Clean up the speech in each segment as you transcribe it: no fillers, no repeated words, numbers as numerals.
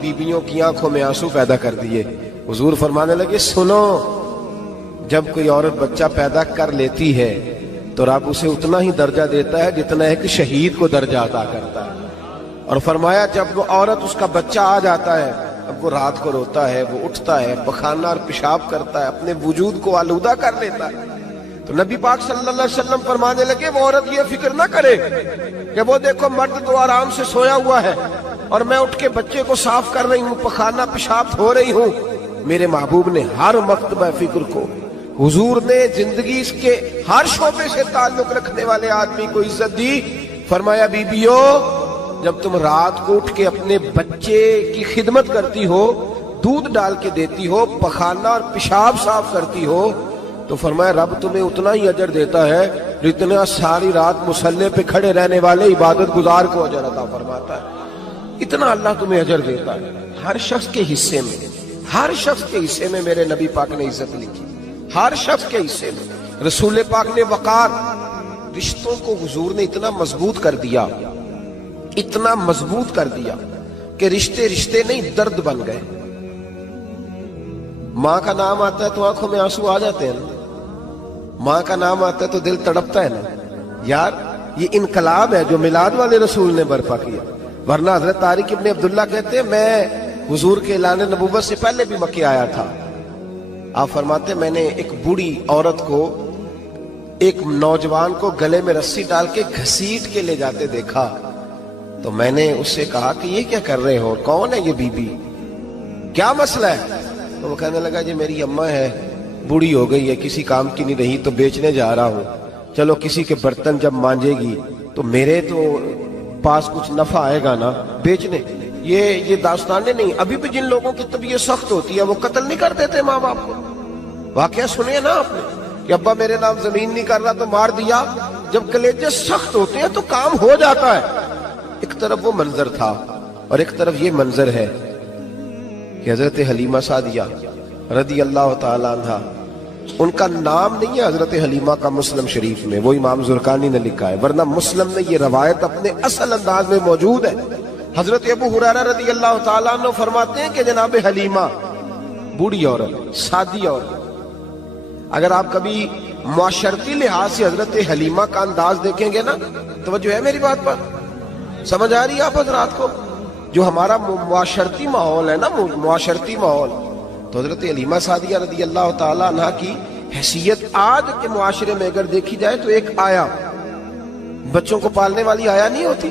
बीवियों की आंखों में आंसू पैदा कर दिए। हुजूर फरमाने लगे, सुनो, जब कोई औरत बच्चा पैदा कर लेती है तो रब उसे उतना ही दर्जा देता है जितना एक शहीद को दर्जा अता करता है। और फरमाया जब वो औरत, उसका बच्चा आ जाता है, अब वो रात को रोता है, वो उठता है, पखाना और पेशाब करता है, अपने वजूद को आलूदा कर लेता है, तो नबी पाक सल्लल्लाहु अलैहि वसल्लम फरमाने लगे, वो औरत ये फिक्र ना करे कि वो देखो मर्द तो आराम से सोया हुआ है और मैं उठ के बच्चे को साफ कर रही हूँ, पखाना पेशाब धो रही हूँ। मेरे महबूब ने हर मकतबा फिक्र को, हुजूर ने जिंदगी के हर शोबे से ताल्लुक रखने वाले आदमी को इज्जत दी। फरमाया, बीबियों, जब तुम रात को उठ के अपने बच्चे की खिदमत करती हो, दूध डाल के देती हो, पखाना और पेशाब साफ करती हो, तो फरमाया रब तुम्हें उतना ही अजर देता है जितना सारी रात मुसल्ले पे खड़े रहने वाले इबादत गुजार को अजर अता फरमाता है। इतना अल्लाह तुम्हें अजर देता है। हर शख्स के हिस्से में, हर शख्स के हिस्से में मेरे नबी पाक ने इज्जत लिखी, हर शख्स के हिस्से में। रसूल पाक ने वकार, रिश्तों को हुजूर ने इतना मजबूत कर दिया, इतना मजबूत कर दिया कि रिश्ते रिश्ते नहीं दर्द बन गए। माँ का नाम आता है तो आंखों में आंसू आ जाते हैं ना, माँ का नाम आता है तो दिल तड़पता है ना। यार ये इनकलाब है जो मिलाद वाले रसूल ने बर्पा किया। वरना हजरत तारिक इब्न अब्दुल्ला कहते हैं, मैं हुजूर के ऐलान नबूवत से पहले भी मक्के आया था। आप फरमाते, मैंने एक बूढ़ी औरत को, एक नौजवान को गले में रस्सी डाल के घसीट के ले जाते देखा, तो मैंने उससे कहा कि ये क्या कर रहे हो, कौन है ये बीबी, क्या मसला है? तो वो कहने लगा, जी मेरी अम्मा है, बूढ़ी हो गई है, किसी काम की नहीं रही, तो बेचने जा रहा हूँ। चलो किसी के बर्तन जब मांजेगी तो मेरे तो पास कुछ नफा आएगा ना बेचने। ये दास्तानें नहीं। अभी भी जिन लोगों की तबीयत सख्त होती है वो कत्ल नहीं कर देते माँ बाप को। वाकया सुनिए ना आपने कि अब्बा मेरे नाम जमीन नहीं कर रहा तो मार दिया। जब कलेजे सख्त होते हैं तो काम हो जाता है। एक तरफ वो मंजर था और एक तरफ ये मंजर है कि हजरत हलीमा सादिया रदी अल्लाह ताला अन्हा, उनका नाम नहीं है हजरत हलीमा का मुस्लिम शरीफ में, वो इमाम जुरकानी ने लिखा है, वरना मुस्लिम में ये रवायत अपने असल अंदाज में मौजूद है। हजरत अबू हुरैरा रदी अल्लाह ताला अन्हु फरमाते हैं कि जनाब हलीमा बूढ़ी औरत, सादी औरत। अगर आप कभी मुआशरती लिहाज से हजरत हलीमा का अंदाज देखेंगे ना, तो जो है मेरी बात पर समझ आ रही है आप हजरात को? जो हमारा मुआशरती माहौल है ना, मुआशरती माहौल, तो हजरत हलीमा सादिया रदी अल्लाह ताला अन्हा की हैसियत आज के मुआशरे में अगर देखी जाए तो एक आया, बच्चों को पालने वाली आया नहीं होती,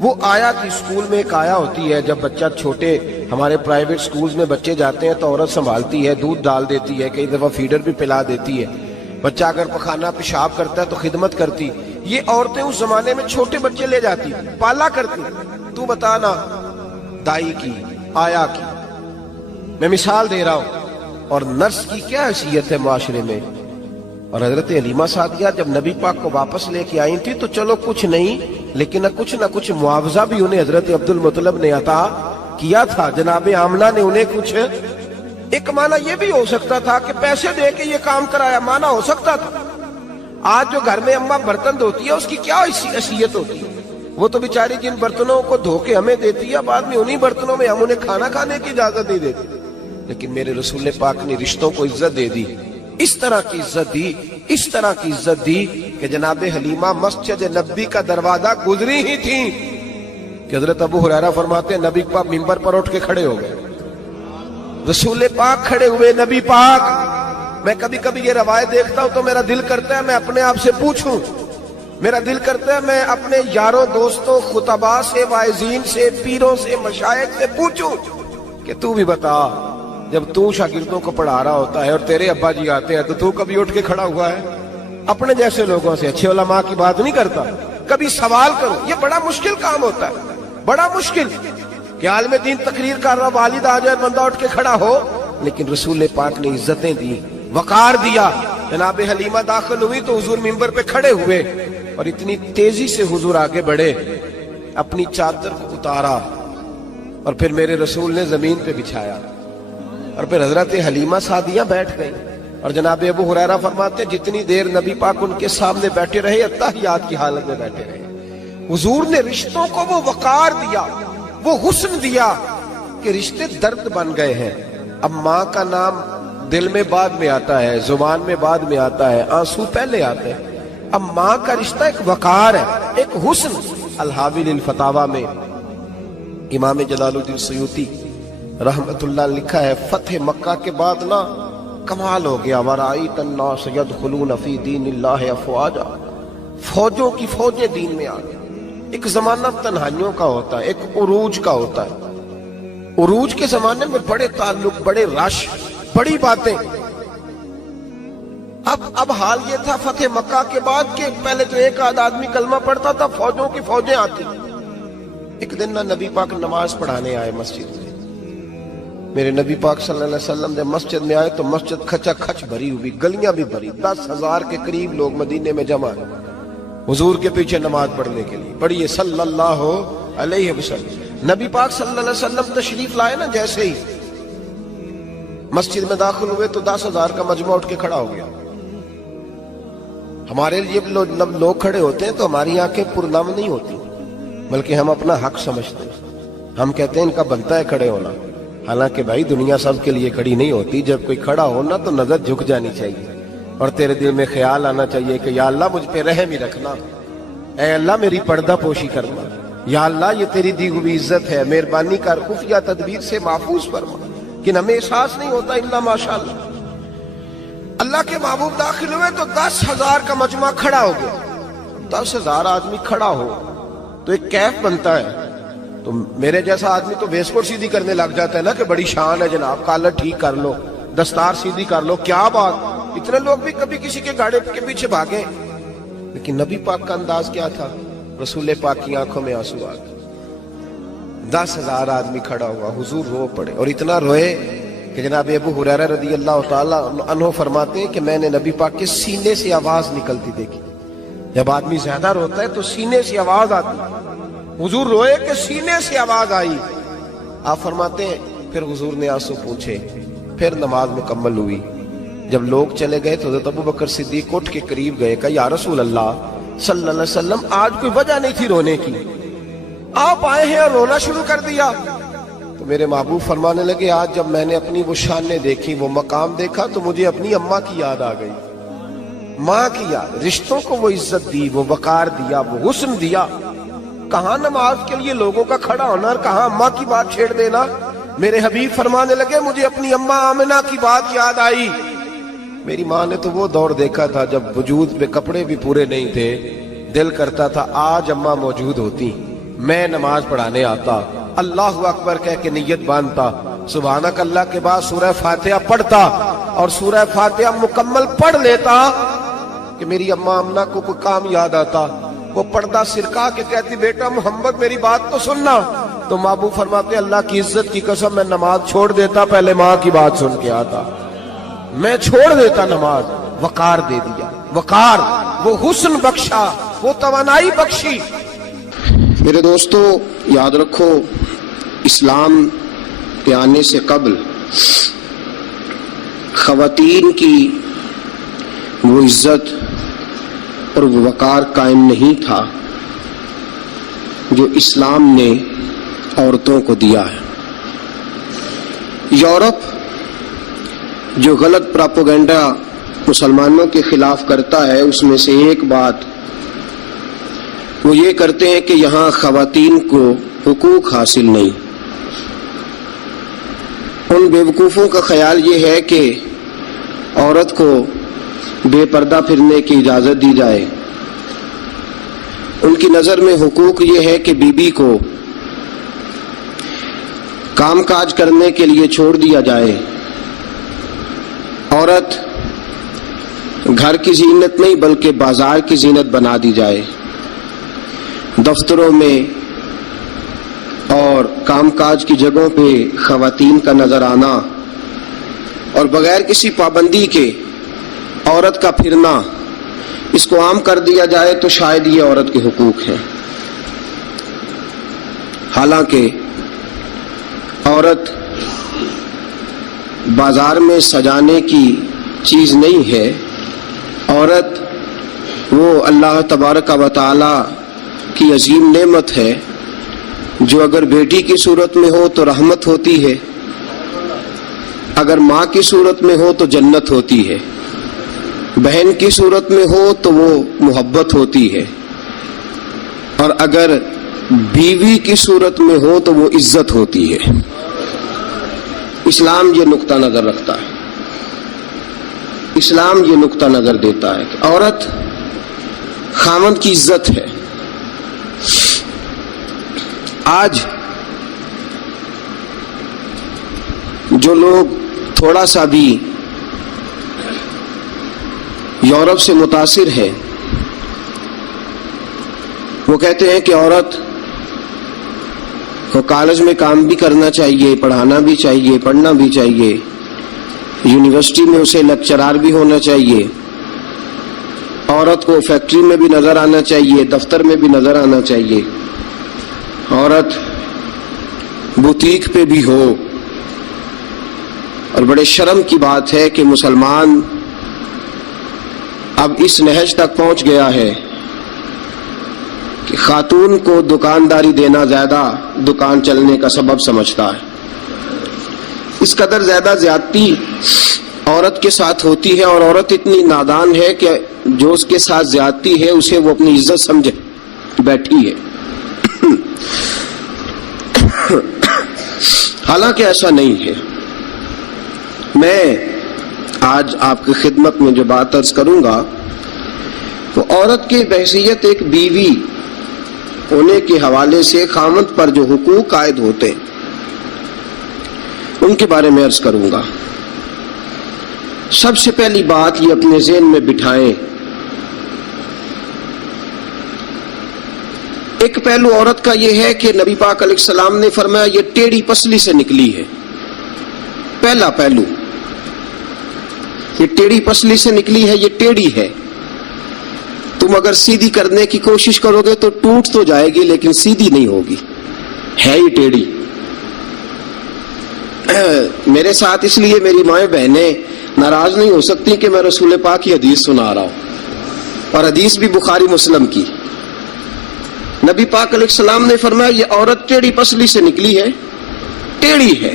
वो आया थी। स्कूल में एक आया होती है, जब बच्चा छोटे हमारे प्राइवेट स्कूल्स में बच्चे जाते हैं तो औरत संभालती है, दूध डाल देती है, कई दफा फीडर भी पिला देती है। बच्चा अगर पखाना पेशाब करता है तो खिदमत करती। ये औरतें उस जमाने में छोटे बच्चे ले जाती, पाला करती। तू बताना, दाई की, आया की, मैं मिसाल दे रहा हूं। और नर्स की क्या हैसियत है मुआशरे में। और हजरत हलीमा सादिया जब नबी पाक को वापस लेके आई थी तो चलो कुछ नहीं, लेकिन कुछ ना कुछ मुआवजा भी उन्हें हजरत अब्दुल मुत्तलिब ने अता किया था। जनाब आमना ने उन्हें कुछ, एक माना यह भी हो सकता था कि पैसे दे के ये काम कराया, माना हो सकता था। आज जो घर में अम्मा बर्तन धोती है उसकी क्या हैसियत होती है? वो तो बेचारी जिन बर्तनों को धो के हमें देती है, बाद में उन्हीं बर्तनों में हम उन्हें खाना खाने की इजाजत नहीं देते। लेकिन मेरे रसूल पाक ने रिश्तों को इज्जत दे दी, इस तरह की इज्जत दी, इस तरह की इज्जत दी कि जनाब हलीमा मस्जिद नबी का दरवाजा गुजरी ही थी कि हजरत अबू हुरैरा फरमाते हैं, नबी पाक मिंबर पर उठ के खड़े हो गए। रसूल पाक खड़े हुए, नबी पाक। मैं कभी कभी ये रवायत देखता हूं तो मेरा दिल करता है मैं अपने आप से पूछूं, मेरा दिल करता है मैं अपने यारों दोस्तों खुतबा से, वाइजीन से, पीरों से, मशाइख से पूछूं कि तू भी बता, जब तू शागिर्दों को पढ़ा रहा होता है और तेरे अब्बा जी आते हैं तो तू कभी उठ के खड़ा हुआ है? अपने जैसे लोगों से, अच्छे उलमा की बात नहीं करता, कभी सवाल करो। ये बड़ा मुश्किल काम होता है, बड़ा मुश्किल कि आलिम दीन तकरीर कर रहा, वालिद आ जाए, बंदा उठ के खड़ा हो। लेकिन रसूल पाक ने इज्जतें दी, वकार दिया। जनाब हलीमा दाखिल हुई तो हुजूर मिंबर पे खड़े हुए और इतनी तेजी से हुजूर आगे बढ़े, अपनी चादर को उतारा और फिर मेरे रसूल ने जमीन पे बिछाया और फिर हजरत हलीमा सादिया बैठ गई। और जनाब अबू हुरैरा फरमाते, जितनी देर नबी पाक उनके सामने बैठे रहे, अत्तहियात की हालत में बैठे रहे। हुजूर ने रिश्तों को वो वकार दिया, वो हुस्न दिया کہ رشتے درد بن گئے ہیں. اب ماں کا نام دل میں بعد میں آتا ہے, زبان میں بعد میں آتا ہے, آنسو پہلے آتے ہیں. اب ماں کا رشتہ ایک وقار ہے, ایک حسن. الحاوی للفتاوی میں امام جلال الدین سیوطی رحمت اللہ نے لکھا ہے, فتح مکہ کے بعد نا کمال ہو گیا. وَرَأَيْتَ النَّاسَ يَدْخُلُونَ فِي دِينِ اللَّهِ أَفْوَاجًا, فوجوں کی فوجیں دین میں آ گئی. ایک زمانہ تنہائیوں کا ہوتا ہے, ایک عروج کا ہوتا ہے. عروج کے زمانے میں بڑے تعلق, بڑے رش, بڑی باتیں. اب حال یہ تھا فتح مکہ کے بعد کہ پہلے تو ایک آدھ آدمی کلمہ پڑھتا تھا, فوجوں کی فوجیں آتی. ایک دن نہ نبی پاک نماز پڑھانے آئے مسجد میں. میرے نبی پاک صلی اللہ علیہ وسلم نے مسجد میں آئے تو مسجد کھچا کھچ بھری ہوئی, گلیاں بھی بھری, 10,000 کے قریب لوگ مدینے میں جمع ہیں حضور کے پیچھے نماز پڑھنے کے لیے. پڑھیے صلی اللہ علیہ وسلم. نبی پاک صلی اللہ علیہ وسلم تشریف لائے نا, جیسے ہی مسجد میں داخل ہوئے تو 10,000 کا مجمع اٹھ کے کھڑا ہو گیا. ہمارے لیے لوگ کھڑے ہوتے ہیں تو ہماری آنکھیں پرنم نہیں ہوتی, بلکہ ہم اپنا حق سمجھتے ہیں. ہم کہتے ہیں ان کا بنتا ہے کھڑے ہونا. حالانکہ بھائی دنیا سب کے لیے کھڑی نہیں ہوتی. جب کوئی کھڑا ہونا تو نظر جھک جانی چاہیے اور تیرے دل میں خیال آنا چاہیے کہ یا اللہ مجھ پہ رحم ہی رکھنا, اے اللہ میری پردہ پوشی کرنا, یا اللہ یہ تیری دی ہوئی عزت ہے, مہربانی کر, خفیہ تدبیر سے محفوظ فرما. کہ ہمیں احساس نہیں ہوتا الا ماشاءاللہ. اللہ کے محبوب داخل ہوئے تو 10,000 کا مجمع کھڑا ہو گیا. 10,000 آدمی کھڑا ہو تو ایک کیف بنتا ہے. تو میرے جیسا آدمی تو ویسکوٹ سیدھی کرنے لگ جاتا ہے نا کہ بڑی شان ہے جناب, کالر ٹھیک کر لو, دستار سیدھی کر لو, کیا بات. اتنے لوگ بھی کبھی کسی کے گاڑی کے پیچھے بھاگے. لیکن نبی پاک کا انداز کیا تھا, رسول پاک کی آنکھوں میں آنسو آ گئے. 10,000 آدمی کھڑا ہوا, حضور رو پڑے, اور اتنا روئے کہ جناب ابو ہریرہ رضی اللہ تعالیٰ عنہ فرماتے ہیں کہ میں نے نبی پاک کے سینے سے آواز نکلتی دیکھی. جب آدمی زیادہ روتا ہے تو سینے سے آواز آتی. حضور روئے کہ سینے سے آواز آئی. آپ فرماتے ہیں پھر حضور نے آنسو پوچھے, پھر نماز مکمل ہوئی. جب لوگ چلے گئے تو حضرت ابو بکر صدیق اٹھ کے قریب گئے, کہا یا رسول اللہ صلی اللہ علیہ وسلم آج کوئی وجہ نہیں تھی رونے کی, آپ آئے ہیں اور رونا شروع کر دیا. تو میرے محبوب فرمانے لگے آج جب میں نے اپنی وہ شانیں دیکھی, وہ مقام دیکھا تو مجھے اپنی اماں کی یاد آ گئی. ماں کی یاد, رشتوں کو وہ عزت دی, وہ وقار دیا, وہ حسن دیا. کہاں نماز کے لیے لوگوں کا کھڑا ہونا اور کہاں اماں کی بات چھیڑ دینا. میرے حبیب فرمانے لگے مجھے اپنی اماں آمنہ کی بات یاد آئی. میری ماں نے تو وہ دور دیکھا تھا جب وجود میں کپڑے بھی پورے نہیں تھے, دل کرتا تھا آج اماں موجود ہوتی, میں نماز پڑھانے آتا, اللہ اکبر کہہ کے نیت باندھتا, سبحانک اللہ کے بعد سورہ فاتحہ پڑھتا اور سورہ فاتحہ مکمل پڑھ لیتا کہ میری اماں آمنہ کو کوئی کام یاد آتا. وہ پردہ سرکا کے کہتی بیٹا محمد میری بات تو سننا. تو محبوب فرماتے اللہ کی عزت کی قسم میں نماز چھوڑ دیتا, پہلے ماں کی بات سن کے آتا, میں چھوڑ دیتا نماز. وقار دے دیا, وقار, وہ حسن بخشا, وہ توانائی بخشی. میرے دوستو یاد رکھو, اسلام کے آنے سے قبل خواتین کی وہ عزت اور وہ وقار قائم نہیں تھا جو اسلام نے عورتوں کو دیا ہے. یورپ جو غلط پراپوگنڈا مسلمانوں کے خلاف کرتا ہے, اس میں سے ایک بات وہ یہ کرتے ہیں کہ یہاں خواتین کو حقوق حاصل نہیں. ان بیوقوفوں کا خیال یہ ہے کہ عورت کو بے پردہ پھرنے کی اجازت دی جائے. ان کی نظر میں حقوق یہ ہے کہ بیوی کو کام کاج کرنے کے لیے چھوڑ دیا جائے. عورت گھر کی زینت نہیں بلکہ بازار کی زینت بنا دی جائے. دفتروں میں اور کام کاج کی جگہوں پہ خواتین کا نظر آنا اور بغیر کسی پابندی کے عورت کا پھرنا, اس کو عام کر دیا جائے تو شاید یہ عورت کے حقوق ہیں. حالانکہ عورت بازار میں سجانے کی چیز نہیں ہے. عورت وہ اللہ تبارک و تعالی کی عظیم نعمت ہے जो अगर बेटी की सूरत में हो तो रहमत होती है, अगर माँ की सूरत में हो तो जन्नत होती है, बहन की सूरत में हो तो वो मोहब्बत होती है, और अगर बीवी की सूरत में हो तो वो इज्जत होती है। इस्लाम ये नुक्ता नजर रखता है, इस्लाम ये नुक्ता नजर देता है कि औरत खामद की इज्जत है। आज जो लोग थोड़ा सा भी यूरोप से मुतासिर हैं, वो कहते हैं कि औरत को कॉलेज में काम भी करना चाहिए, पढ़ाना भी चाहिए, पढ़ना भी चाहिए, यूनिवर्सिटी में उसे लेक्चरार भी होना चाहिए, औरत को फैक्ट्री में भी नजर आना चाहिए, दफ्तर में भी नजर आना चाहिए, औरत बुटीक पे भी हो। और बड़े शर्म की बात है कि मुसलमान अब इस नहज तक पहुंच गया है कि खातून को दुकानदारी देना ज्यादा दुकान चलने का सबब समझता है। इस कदर ज्यादा ज्यादती औरत के साथ होती है, और औरत इतनी नादान है कि जो उसके साथ ज्यादती है उसे वो अपनी इज्जत समझे बैठी है। हालांकि ऐसा नहीं है। मैं आज आपकी खिदमत में जो बात अर्ज करूंगा वो औरत की बहसीयत एक बीवी होने के हवाले से खामद पर जो हुकूक आयद होते हैं उनके बारे में अर्ज करूंगा। सबसे पहली बात ये अपने ज़हन में बिठाएं, एक पहलू औरत का यह है कि नबी पाक अलैहिस्सलाम ने फरमाया ये टेढ़ी पसली से निकली है। पहला पहलू, ये टेढ़ी पसली से निकली है, ये टेढ़ी है। तुम अगर सीधी करने की कोशिश करोगे तो टूट तो जाएगी लेकिन सीधी नहीं होगी, है ही टेढ़ी। मेरे साथ इसलिए मेरी माएं बहनें नाराज नहीं हो सकती कि मैं रसूल पाक की हदीस सुना रहा हूं, और हदीस भी बुखारी मुस्लिम की। नबी पाक अलैहिस्सलाम ने फरमाया ये औरत टेढ़ी पसली से निकली है, टेढ़ी है,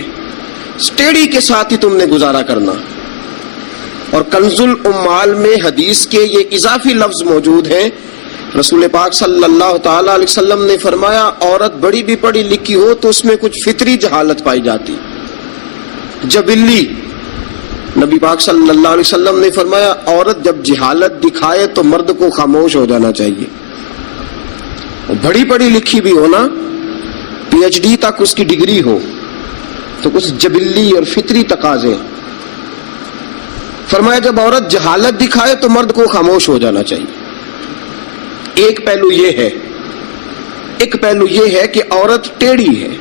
टेढ़ी के साथ ही तुमने गुजारा करना। और कंजुल उम्माल में हदीस के ये इजाफी लफ्ज मौजूद हैं। रसूल पाक सल्लल्लाहु ताला अलैहि वसल्लम ने फरमाया औरत बड़ी भी पढ़ी लिखी हो तो उसमें कुछ फितरी जहालत पाई जाती, जबिल्ली। नबी पाक सल्लल्लाहु अलैहि वसल्लम ने फरमाया औरत जब जहालत दिखाए तो मर्द को खामोश हो जाना चाहिए। बड़ी पढ़ी लिखी भी हो ना, पीएचडी तक उसकी डिग्री हो, तो कुछ जबिल्ली और फितरी तकाजे। फरमाया जब औरत जहालत दिखाए तो मर्द को खामोश हो जाना चाहिए। एक पहलू ये है, एक पहलू ये है कि औरत टेढ़ी है।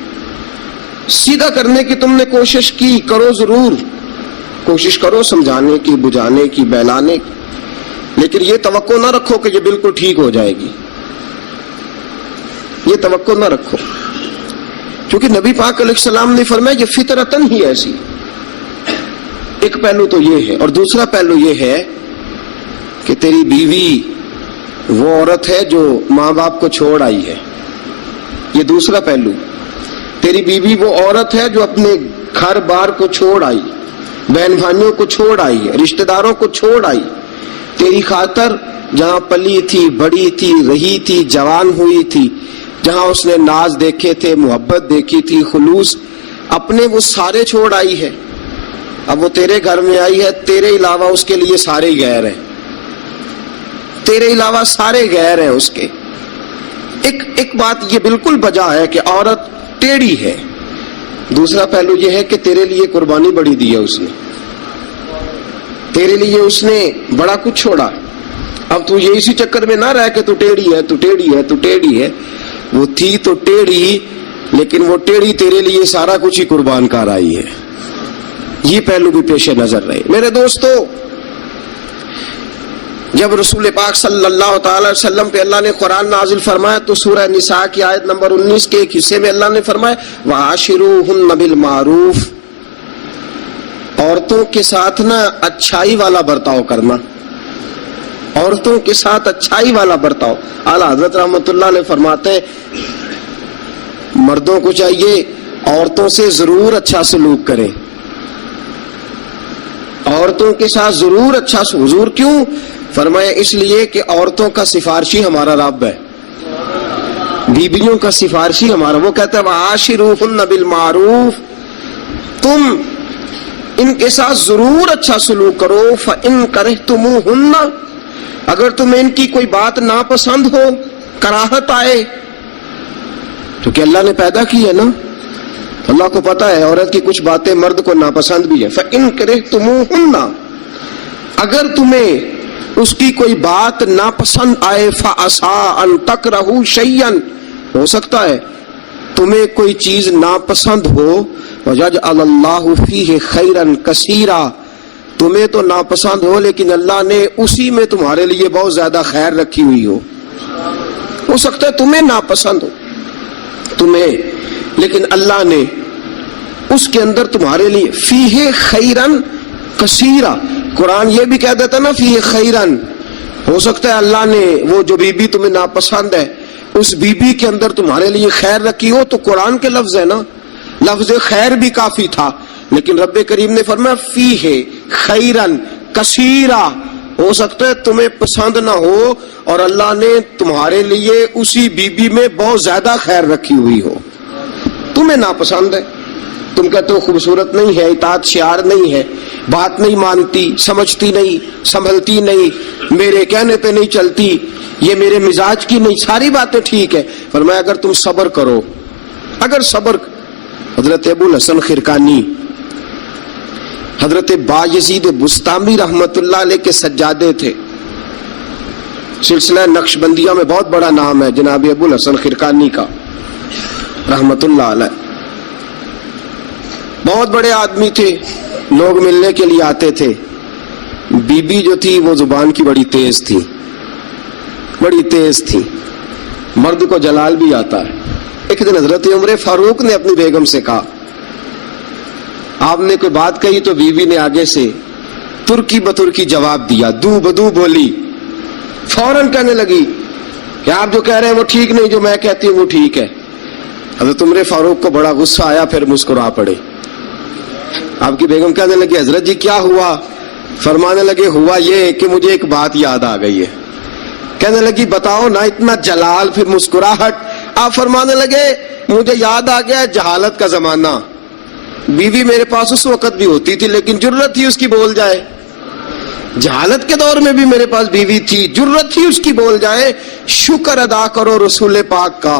सीधा करने की तुमने कोशिश की, करो, जरूर कोशिश करो समझाने की, बुझाने की, बहलाने की, लेकिन ये तवक्को ना रखो कि ये बिल्कुल ठीक हो जाएगी। ये तवक्को ना रखो, क्योंकि नबी पाक अलैहिस्सलाम ने फरमाया ये फितरतन ही ऐसी। एक पहलू तो ये है, और दूसरा पहलू ये है कि तेरी बीवी वो औरत है जो माँ बाप को छोड़ आई है। ये दूसरा पहलू, तेरी बीवी वो औरत है जो अपने घर बार को छोड़ आई, बहन भाइयों को छोड़ आई, रिश्तेदारों को छोड़ आई, तेरी खातर जहां पली थी, बड़ी थी, रही थी, जवान हुई थी, जहां उसने नाज देखे थे, मोहब्बत देखी थी, खुलूस, अपने वो सारे छोड़ आई है। अब वो तेरे घर में आई है, तेरे अलावा उसके लिए सारे ही गैर हैं, तेरे अलावा सारे गैर हैं उसके। एक बात ये बिल्कुल बजा है कि औरत टेढ़ी है। दूसरा पहलू ये है कि तेरे लिए कुर्बानी बड़ी दी है उसने, तेरे लिए उसने बड़ा कुछ छोड़ा। अब तू ये इसी चक्कर में ना रह के तू टेढ़ी है, तू टेढ़ी है, तू टेढ़ी है। वो थी तो टेढ़ी, लेकिन वो टेढ़ी तेरे लिए सारा कुछ ही कुर्बान कर आई है। ये पहलू भी पेशे नजर रहे। मेरे दोस्तों, जब रसूल पाक सल्लल्लाहु अलैहि वसल्लम पे अल्लाह ने कुरान नाजिल फरमाया तो सूरह निसा की आयत नंबर 19 के एक हिस्से में अल्लाह ने फरमाया वआशिरूहुन्ना बिल मारूफ, औरतों के साथ ना अच्छाई वाला बर्ताव करना, औरतों के साथ अच्छाई वाला बर्ताव। आला हजरत रहमतुल्लाह ने फरमाते मर्दों को चाहिए औरतों से जरूर अच्छा सलूक करें, औरतों के साथ जरूर अच्छा। हुजूर क्यों? फरमाया इसलिए कि औरतों का सिफारशी हमारा रब है, बीबियों का सिफारशी हमारा। वो कहता है आशिरूहुन्ना बिल मारूफ, तुम इनके साथ जरूर अच्छा सलूक करो। फ़इन करहतुमूहुन्ना, अगर तुम्हें इनकी कोई बात नापसंद हो, कराहत आए, तो क्या अल्लाह ने पैदा की है ना, अल्लाह को पता है औरत की कुछ बातें मर्द को नापसंद भी है। फ़इन करहतुमूहुन्ना, अगर तुम्हें उसकी कोई बात नापसंद आए, फ़असा अन तकरहू शैयन, हो सकता है तुम्हें कोई चीज नापसंद हो, वजअलल्लाहु फीहि खैरन कसीरा, तुम्हें तो नापसंद हो लेकिन अल्लाह ने उसी में तुम्हारे लिए बहुत ज्यादा खैर रखी हुई हो सकता है तुम्हें नापसंद हो तुम्हें, लेकिन अल्लाह ने उसके अंदर तुम्हारे लिए फीहे खैरन कसीरा। कुरान ये भी कह देता ना फीहे खैरन, हो सकता है अल्लाह ने वो जो बीबी तुम्हें नापसंद है उस बीबी के अंदर तुम्हारे लिए खैर रखी हो। तो कुरान के लफ्ज है ना, लफ्ज खैर भी काफी था, लेकिन रब्बे करीम ने फरमाया फीहे खैरन कसीरा, हो सकता है तुम्हें पसंद ना हो और अल्लाह ने तुम्हारे लिए उसी बीबी में बहुत ज्यादा खैर रखी हुई हो। तुम्हें नापसंद है, तुम कहते हो खूबसूरत नहीं है, इताअत शियार नहीं है, बात नहीं मानती, समझती नहीं, संभलती नहीं, मेरे कहने पे नहीं चलती, ये मेरे मिजाज की नहीं, सारी बातें ठीक है। फरमाया अगर तुम सब्र करो, अगर सब्र। हजरत अबुल हसन खिरकानी, हजरत बायजीद बुस्तामी रहमतुल्लाह अलैह के सज्जादे थे। सिलसिला नक्शबंदिया में बहुत बड़ा नाम है जनाब अबुल हसन खिरकानी का रहमतुल्लाह अलैह। बहुत बड़े आदमी थे, लोग मिलने के लिए आते थे। बीबी जो थी वो जुबान की बड़ी तेज थी, बड़ी तेज थी, मर्द को जलाल भी आता है। एक दिन हजरत उमर फारूक ने अपनी बेगम से कहा, आपने कोई बात कही तो बीवी ने आगे से तुर्की बतुर्की जवाब दिया, दू बदू बोली, फौरन कहने लगी कि आप जो कह रहे हैं वो ठीक नहीं, जो मैं कहती हूँ वो ठीक है। हजरत उमर फारूक को बड़ा गुस्सा आया, फिर मुस्कुरा पड़े। आपकी बेगम कहने लगी हजरत जी क्या हुआ? फरमाने लगे हुआ ये कि मुझे एक बात याद आ गई है। कहने लगी बताओ ना, इतना जलाल, फिर मुस्कुराहट। आप फरमाने लगे मुझे याद आ गया जहालत का जमाना, बीवी मेरे पास उस वक्त भी होती थी लेकिन जुर्रत थी उसकी बोल जाए, जहालत के दौर में भी मेरे पास बीवी थी, जुर्रत थी उसकी बोल जाए। शुक्र अदा करो रसूल पाक का,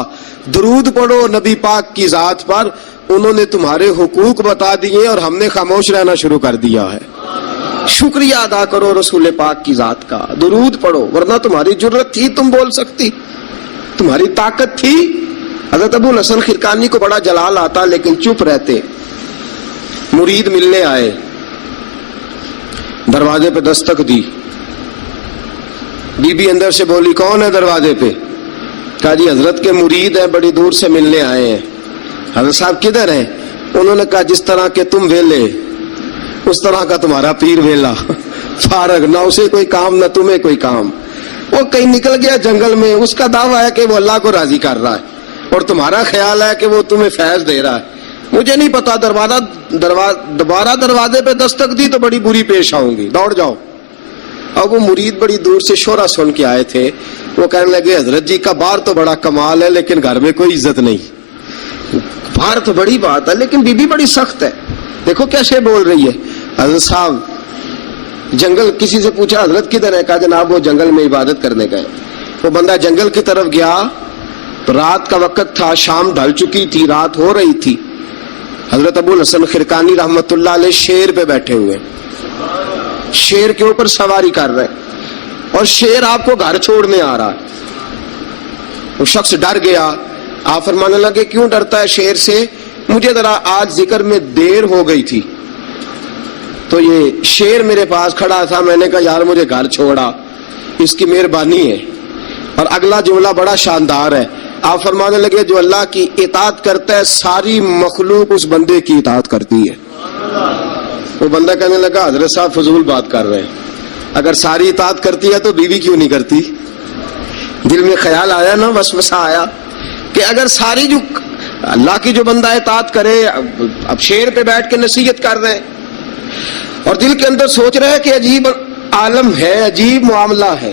दरूद पढ़ो नबी पाक की जात पर, उन्होंने तुम्हारे हुकूक बता दिए और हमने खामोश रहना शुरू कर दिया है। शुक्रिया अदा करो रसूल पाक की जात का, दरूद पढ़ो, वरना तुम्हारी जुर्रत थी, तुम बोल सकती, तुम्हारी ताकत थी। हज़रत अबुल हसन खिरकानी को बड़ा जलाल आता लेकिन चुप रहते। मुरीद मिलने आए, दरवाजे पे दस्तक दी, बीबी अंदर से बोली कौन है दरवाजे पे? कहा जी हजरत के मुरीद है, बड़ी दूर से मिलने आए हैं। हजरत साहब किधर हैं? उन्होंने कहा जिस तरह के तुम वेले उस तरह का तुम्हारा पीर वेला, फारग, ना उसे कोई काम ना तुम्हें कोई काम। वो कहीं निकल गया जंगल में, उसका दावा है कि वो अल्लाह को राजी कर रहा है और तुम्हारा ख्याल है कि वो तुम्हें फैज दे रहा है। मुझे नहीं पता, दोबारा दरवाजे पे दस्तक दी तो बड़ी बुरी पेश आऊंगी, दौड़ जाओ। अब वो मुरीद बड़ी दूर से शोरा सुन के आए थे, वो कहने लगे हजरत जी का बाहर तो बड़ा कमाल है लेकिन घर में कोई इज्जत नहीं। बाहर तो बड़ी बात है लेकिन बीबी बड़ी सख्त है, देखो कैसे बोल रही है। हजरत साहब जंगल, किसी से पूछा हजरत किधर है? कहा जनाब वो जंगल में इबादत करने गए। वो बंदा जंगल की तरफ गया तो रात का वक्त था, शाम ढल चुकी थी, रात हो रही थी। हजरत अबुल हसन खिरकानी रहमतुल्लाह अलैह शेर पे बैठे हुए, शेर के ऊपर सवारी कर रहे हैं और शेर आपको घर छोड़ने आ रहा है। वो शख्स डर गया। आप फरमाने लगे क्यों डरता है शेर से? मुझे जरा आज जिक्र में देर हो गई थी तो ये शेर मेरे पास खड़ा था, मैंने कहा यार मुझे घर छोड़ा, इसकी मेहरबानी है। और अगला जुमला बड़ा शानदार है। आप फरमाने लगे जो अल्लाह की इताअत करता है सारी मखलूक उस बंदे की इताअत करती है। वो बंदा कहने लगा हजरत साहब फजूल बात कर रहे हैं, अगर सारी इताअत करती है तो बीवी क्यों नहीं करती? दिल में ख्याल आया ना, वसवसा आया कि अगर सारी जो اللہ کی جو بندہ اطاعت کرے، اب شیر پہ بیٹھ کے نصیحت کر رہے ہیں اور دل کے اندر سوچ رہے ہیں کہ عجیب عالم ہے، عجیب معاملہ ہے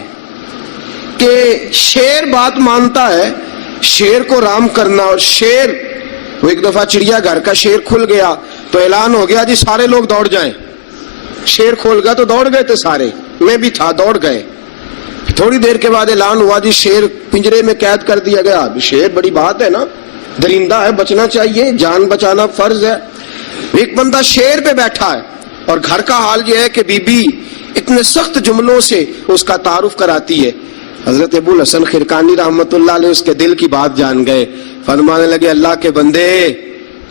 کہ شیر بات مانتا ہے، شیر کو رام کرنا، اور شیر، وہ ایک دفعہ چڑیا گھر کا شیر کھل گیا تو اعلان ہو گیا جی سارے لوگ دوڑ جائیں. شیر کھول گیا تو دوڑ گئے تھے سارے، میں بھی تھا، دوڑ گئے. تھوڑی دیر کے بعد اعلان ہوا جی شیر پنجرے میں قید کر دیا گیا. شیر بڑی بات ہے نا، درندہ ہے، بچنا چاہیے، جان بچانا فرض ہے. ایک بندہ شیر پہ بیٹھا ہے اور گھر کا حال یہ ہے کہ بی بی اتنے سخت جملوں سے اس کا تعارف کراتی ہے. حضرت ابو الحسن خرقانی رحمت اللہ علیہ اس کے دل کی بات جان گئے، فرمانے لگے اللہ کے بندے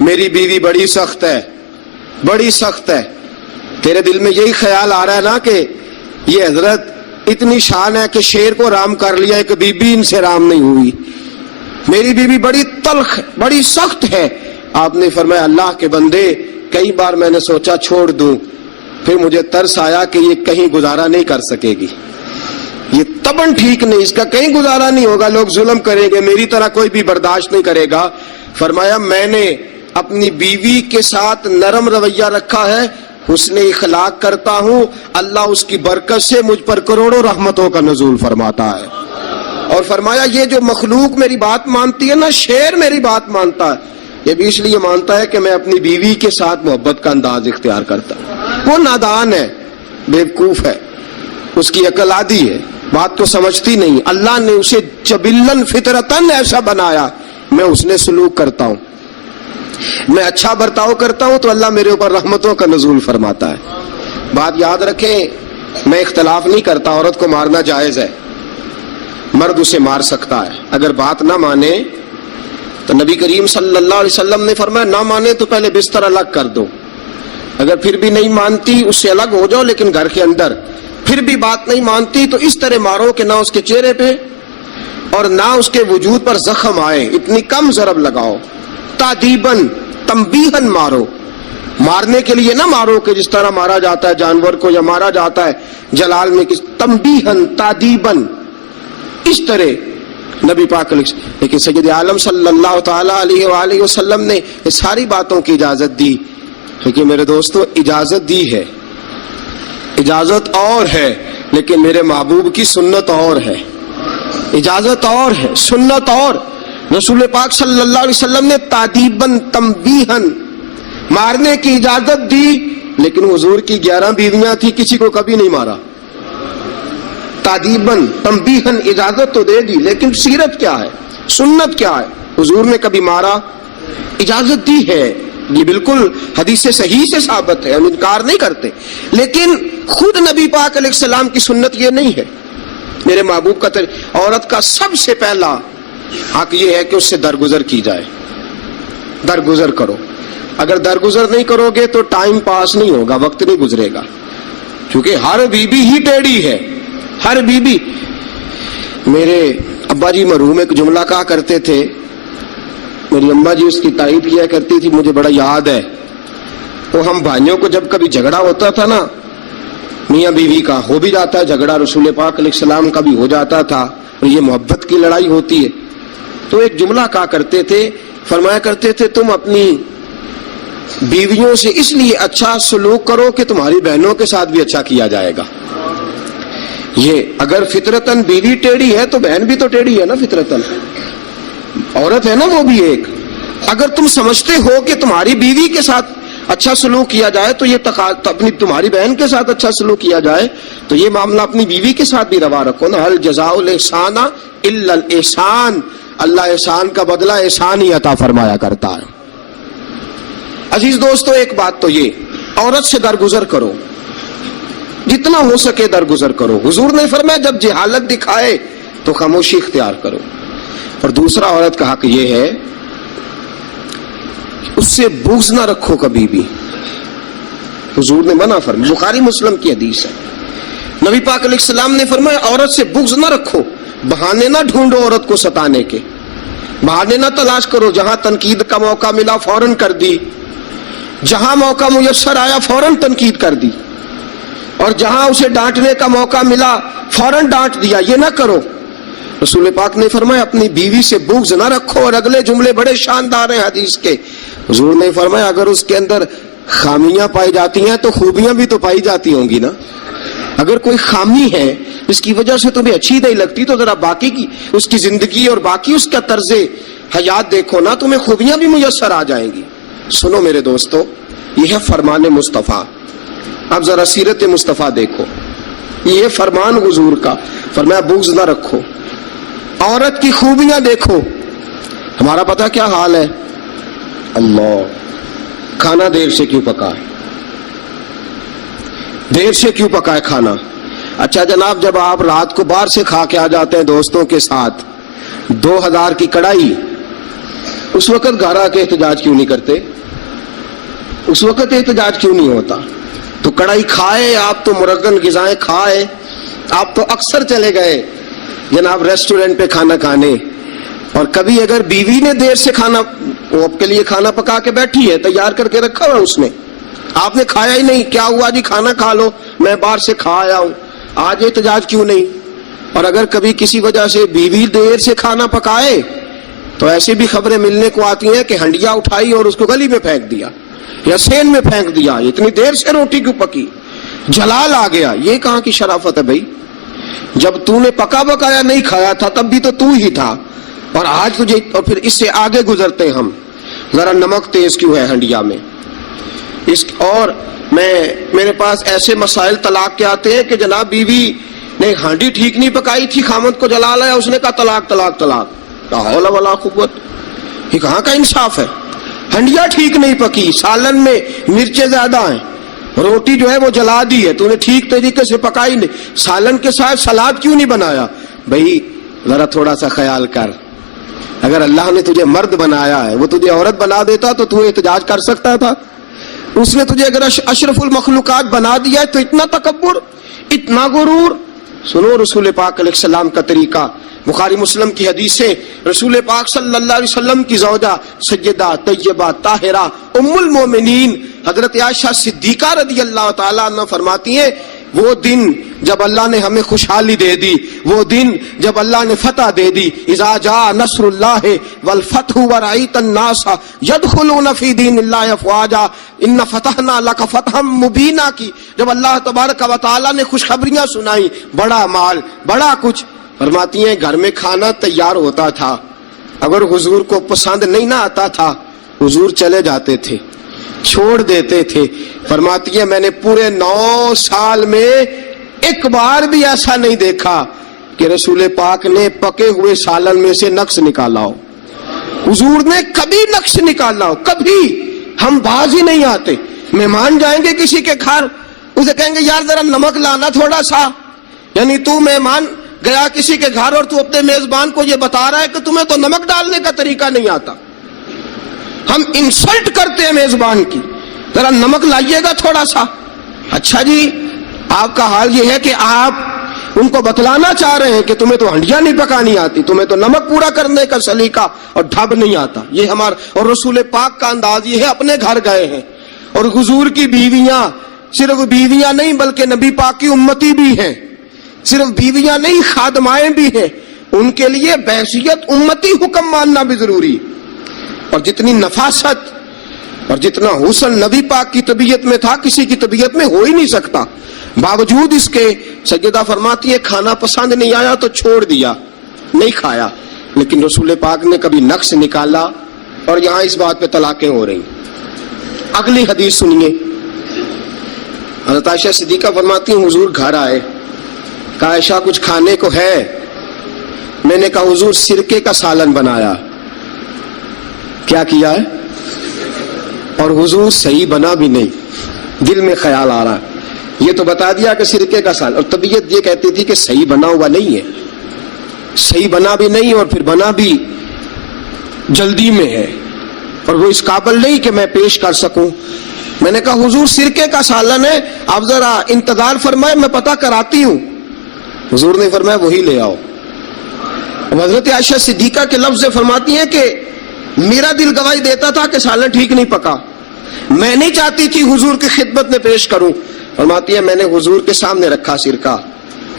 میری بیوی بڑی سخت ہے، بڑی سخت ہے. تیرے دل میں یہی خیال آ رہا ہے نا کہ یہ حضرت اتنی شان ہے کہ شیر کو رام کر لیا، ایک بی بی ان سے رام نہیں ہوئی. میری بیوی بڑی تلخ، بڑی سخت ہے. آپ نے فرمایا اللہ کے بندے کئی بار میں نے سوچا چھوڑ دوں، پھر مجھے ترس آیا کہ یہ کہیں گزارا نہیں کر سکے گی، یہ تبن ٹھیک نہیں، اس کا کہیں گزارا نہیں ہوگا، لوگ ظلم کریں گے، میری طرح کوئی بھی برداشت نہیں کرے گا. فرمایا میں نے اپنی بیوی کے ساتھ نرم رویہ رکھا ہے، حسن اخلاق کرتا ہوں، اللہ اس کی برکت سے مجھ پر کروڑوں رحمتوں کا نزول فرماتا ہے. اور فرمایا یہ جو مخلوق میری بات مانتی ہے نا، شیر میری بات مانتا ہے، یہ بھی اس لیے مانتا ہے کہ میں اپنی بیوی کے ساتھ محبت کا انداز اختیار کرتا ہوں. وہ نادان ہے، بیوقوف ہے، اس کی عقل آدھی ہے، بات کو سمجھتی نہیں. اللہ نے اسے جبلن فطرتن ایسا بنایا، میں اس نے سلوک کرتا ہوں، میں اچھا برتاؤ کرتا ہوں تو اللہ میرے اوپر رحمتوں کا نزول فرماتا ہے. بات یاد رکھیں، میں اختلاف نہیں کرتا، عورت کو مارنا جائز ہے، مرد اسے مار سکتا ہے. اگر بات نہ مانے تو نبی کریم صلی اللہ علیہ وسلم نے فرمایا نہ مانے تو پہلے بستر الگ کر دو، اگر پھر بھی نہیں مانتی اس سے الگ ہو جاؤ، لیکن گھر کے اندر پھر بھی بات نہیں مانتی تو اس طرح مارو کہ نہ اس کے چہرے پہ اور نہ اس کے وجود پر زخم آئے، اتنی کم ضرب لگاؤ. تادیباً تنبیہاً مارو، مارنے کے لیے نہ مارو کہ جس طرح مارا جاتا ہے جانور کو یا مارا جاتا ہے جلال میں، تنبیہاً تادیباً، اس طرح نبی پاک علیہ. لیکن سید عالم صلی اللہ تعالی علیہ وآلہ وسلم نے یہ ساری باتوں کی اجازت دی. لیکن میرے دوستو اجازت دی ہے، اجازت اور ہے، لیکن میرے محبوب کی سنت اور ہے. اجازت اور ہے، سنت اور. رسول پاک صلی اللہ علیہ وسلم نے تادیباً تنبیہاً مارنے کی اجازت دی، لیکن حضور کی 11 بیویاں تھی، کسی کو کبھی نہیں مارا. تادیباً تنبیہاً اجازت تو دے دی، لیکن سیرت کیا ہے، سنت کیا ہے؟ حضور نے کبھی مارا؟ اجازت دی ہے، یہ بالکل حدیث صحیح سے ثابت ہے، ہم انکار نہیں کرتے. لیکن خود نبی پاک علیہ السلام کی سنت یہ نہیں ہے. میرے محبوب کا عورت کا سب سے پہلا حق یہ ہے کہ اس سے درگزر کی جائے. درگزر کرو، اگر درگزر نہیں کرو گے تو ٹائم پاس نہیں ہوگا، وقت نہیں گزرے گا، کیونکہ ہر بیوی ہی ٹیڑھی ہے، ہر بیوی. میرے ابا جی مرحوم ایک جملہ کہا کرتے تھے، میری اماں جی اس کی تائید کیا کرتی تھی، مجھے بڑا یاد ہے. وہ ہم بھائیوں کو جب کبھی جھگڑا ہوتا تھا نا، میاں بیوی کا ہو بھی جاتا ہے جھگڑا، رسول پاک علیہ السلام کا بھی ہو جاتا تھا، اور یہ محبت کی لڑائی ہوتی ہے، تو ایک جملہ کہا کرتے تھے، فرمایا کرتے تھے تم اپنی بیویوں سے اس لیے اچھا سلوک کرو کہ تمہاری بہنوں کے ساتھ بھی اچھا کیا جائے گا. یہ اگر فطرتاً بیوی ٹیڑھی ہے تو بہن بھی تو ٹیڑھی ہے نا، فطرتاً عورت ہے نا وہ بھی ایک. اگر تم سمجھتے ہو کہ تمہاری بیوی کے ساتھ اچھا سلوک کیا جائے تو یہ اپنی تمہاری بہن کے ساتھ اچھا سلوک کیا جائے تو یہ معاملہ اپنی بیوی کے ساتھ بھی روا رکھو نا. حل جزاء الاحسان الا الاحسان، اللہ احسان کا بدلہ احسان ہی عطا فرمایا کرتا ہے. عزیز دوستو ایک بات تو یہ، عورت سے درگزر کرو، جتنا ہو سکے درگزر کرو. حضور نے فرمایا جب جہالت دکھائے تو خاموشی اختیار کرو. اور دوسرا عورت کا حق یہ ہے اس سے بغض نہ رکھو کبھی بھی. حضور نے منع فرمایا، بخاری مسلم کی حدیث ہے، نبی پاک علیہ السلام نے فرمایا عورت سے بغض نہ رکھو، بہانے نہ ڈھونڈو عورت کو ستانے کے، بہانے نہ تلاش کرو. جہاں تنقید کا موقع ملا فوراً کر دی، جہاں موقع میسر آیا فوراً تنقید کر دی، اور جہاں اسے ڈانٹنے کا موقع ملا فوراً ڈانٹ دیا. یہ نہ کرو. रसूल पाक ने फरमाया अपनी बीवी से बुग़्ज़ ना रखो, और अगले जुमले बड़े शानदार हैं हदीस के। हुजूर ने फरमाया अगर उसके अंदर खामियां पाई जाती हैं तो खूबियां भी तो पाई जाती होंगी ना। अगर कोई खामी है जिसकी वजह से तुम्हें अच्छी नहीं लगती तो जरा बाकी की उसकी जिंदगी और बाकी उसका तर्ज़े हयात देखो ना, तुम्हें खूबियां भी मुयस्सर आ जाएंगी। सुनो मेरे दोस्तों, यह है फरमान मुस्तफ़ा। अब जरा सीरत मुस्तफ़ा देखो, ये फरमान हुजूर का, फरमाया बुग़्ज़ ना रखो। औरत की खूबियां देखो। हमारा पता क्या हाल है, अल्लाह, खाना देर से क्यों पका है, देर से क्यों पका है खाना। अच्छा जनाब, जब आप रात को बाहर से खा के आ जाते हैं दोस्तों के साथ 2000 की कढ़ाई, उस वक्त घर आके एहतजाज क्यों नहीं करते, उस वक्त एहतजाज क्यों नहीं होता। तो कढ़ाई खाए आप, तो मुरगन गिज़ाएं खाए आप, तो अक्सर चले गए जनाब रेस्टोरेंट पे खाना खाने, और कभी अगर बीवी ने देर से खाना, वो आपके लिए खाना पका के बैठी है, तैयार करके रखा हुआ उसने, आपने खाया ही नहीं, क्या हुआ जी खाना खा लो, मैं बाहर से खा आया हूं, आज एहतजाज क्यों नहीं। और अगर कभी किसी वजह से बीवी देर से खाना पकाए तो ऐसी भी खबरें मिलने को आती हैं कि हंडिया उठाई और उसको गली में फेंक दिया या सेन में फेंक दिया, इतनी देर से रोटी क्यों पकी, जलाल आ गया। ये कहां की शराफत है भाई, जब तूने पका बकाया नहीं खाया था तब भी तो तू ही था, और आज तुझे, और फिर इससे आगे गुजरते हम, जरा नमक तेज क्यों है हंडिया में इस। और मेरे पास ऐसे मसाइल तलाक के आते हैं कि जनाब बीवी ने हांडी ठीक नहीं पकाई थी, खामद को जला लाया, उसने कहा तलाक तलाक तलाक, ला हौला वला कुव्वत। ये कहां का इंसाफ है, हंडिया ठीक नहीं पकी, सालन में मिर्चें ज्यादा हैं, रोटी जो है वो जला दी है, तूने ठीक तरीके से पकाई नहीं, सालन के साथ सलाद क्यों नहीं बनाया। भाई जरा थोड़ा सा ख्याल कर, अगर अल्लाह ने तुझे मर्द बनाया है, वो तुझे औरत बना देता तो तू एहतजाज कर सकता था। उसने तुझे अगर अशरफुल मखलूकात बना दिया है तो इतना तकब्बुर, इतना गुरूर। सुनो रसूल पाक अलैहिस्सलाम का तरीका, बुखारी मुस्लिम की हदीस से रसूल पाक सल्लल्लाहु अलैहि वसल्लम की ज़ौजा सय्यदा तय्यबा ताहिरा उम्मुल मोमिनीन हजरत आयशा सिद्दीका रदियल्लाहु ताला अन्हा फरमाती हैं, वो दिन जब अल्लाह ने हमें खुशहाली दे दी, वो दिन जब अल्लाह ने फतह दे दी, इज़ा जा नस्रुल्लाह वल फतहु व रअयतन नास यदखुलून फी दीनिल्लाहि अफ़वाजा इन्ना फतहना लका फतहम मुबीना की, जब अल्लाह तबारक व तआला ने खुशखबरियां सुनाई, बड़ा माल बड़ा कुछ। फरमाती हैं घर में खाना तैयार होता था, अगर हुजूर को पसंद नहीं ना आता था हुजूर चले जाते थे, छोड़ देते थे। फरमाती है मैंने पूरे 9 साल में एक बार भी ऐसा नहीं देखा कि रसूल पाक ने पके हुए सालन में से नक्श निकाला हो, हुजूर ने कभी नक्श निकाला हो, कभी। हम बाज ही नहीं आते, मेहमान जाएंगे किसी के घर, उसे कहेंगे यार जरा नमक लाना थोड़ा सा, यानी तू मेहमान गया किसी के घर और तू अपने मेजबान को ये बता रहा है कि तुम्हें तो नमक डालने का तरीका नहीं आता। हम इंसल्ट करते हैं मेजबान की, जरा नमक लाइएगा थोड़ा सा। अच्छा जी, आपका हाल ये है कि आप उनको बतलाना चाह रहे हैं कि तुम्हें तो हंडिया नहीं पकानी आती, तुम्हें तो नमक पूरा करने का सलीका और ढब नहीं आता। ये हमारा और रसूल पाक का अंदाज ये है, अपने घर गए हैं और हुजूर की बीवियां, सिर्फ बीवियां नहीं बल्कि नबी पाक की उम्मती भी हैं, सिर्फ बीवियां नहीं खादमाएं भी हैं, उनके लिए बैसियत उम्मती हुक्म मानना भी जरूरी। और जितनी नफासत और जितना हुस्न नबी पाक की तबीयत में था किसी की तबीयत में हो ही नहीं सकता। बावजूद इसके सैयदा फरमाती है खाना पसंद नहीं आया तो छोड़ दिया, नहीं खाया, लेकिन रसूल पाक ने कभी नक्श निकाला, और यहां इस बात पे तलाकें हो रही। अगली हदीस सुनिए, हज़रत आयशा सिद्दीका फरमाती हैं हुजूर घर आए, कहा आयशा कुछ खाने को है, मैंने कहा हुजूर सिरके का सालन बनाया। क्या किया है, और हुजूर सही बना भी नहीं, दिल में ख्याल आ रहा है, ये तो बता दिया कि सिरके का सालन, और तबीयत ये कहती थी कि सही बना हुआ नहीं है, सही बना भी नहीं और फिर बना भी जल्दी में है, और वो इस काबिल नहीं कि मैं पेश कर सकूं। मैंने कहा हुजूर सिरके का सालन है, आप जरा इंतजार फरमाए मैं पता कराती हूं। हुजूर ने फरमाया वही ले आओ। हजरत आयशा सिद्दीका के लफ्ज फरमाती हैं कि मेरा दिल गवाही देता था कि सालन ठीक नहीं पका, मैं नहीं चाहती थी हुजूर की खिदमत में पेश करूं। फरमाती है मैंने हुजूर के सामने रखा सिरका,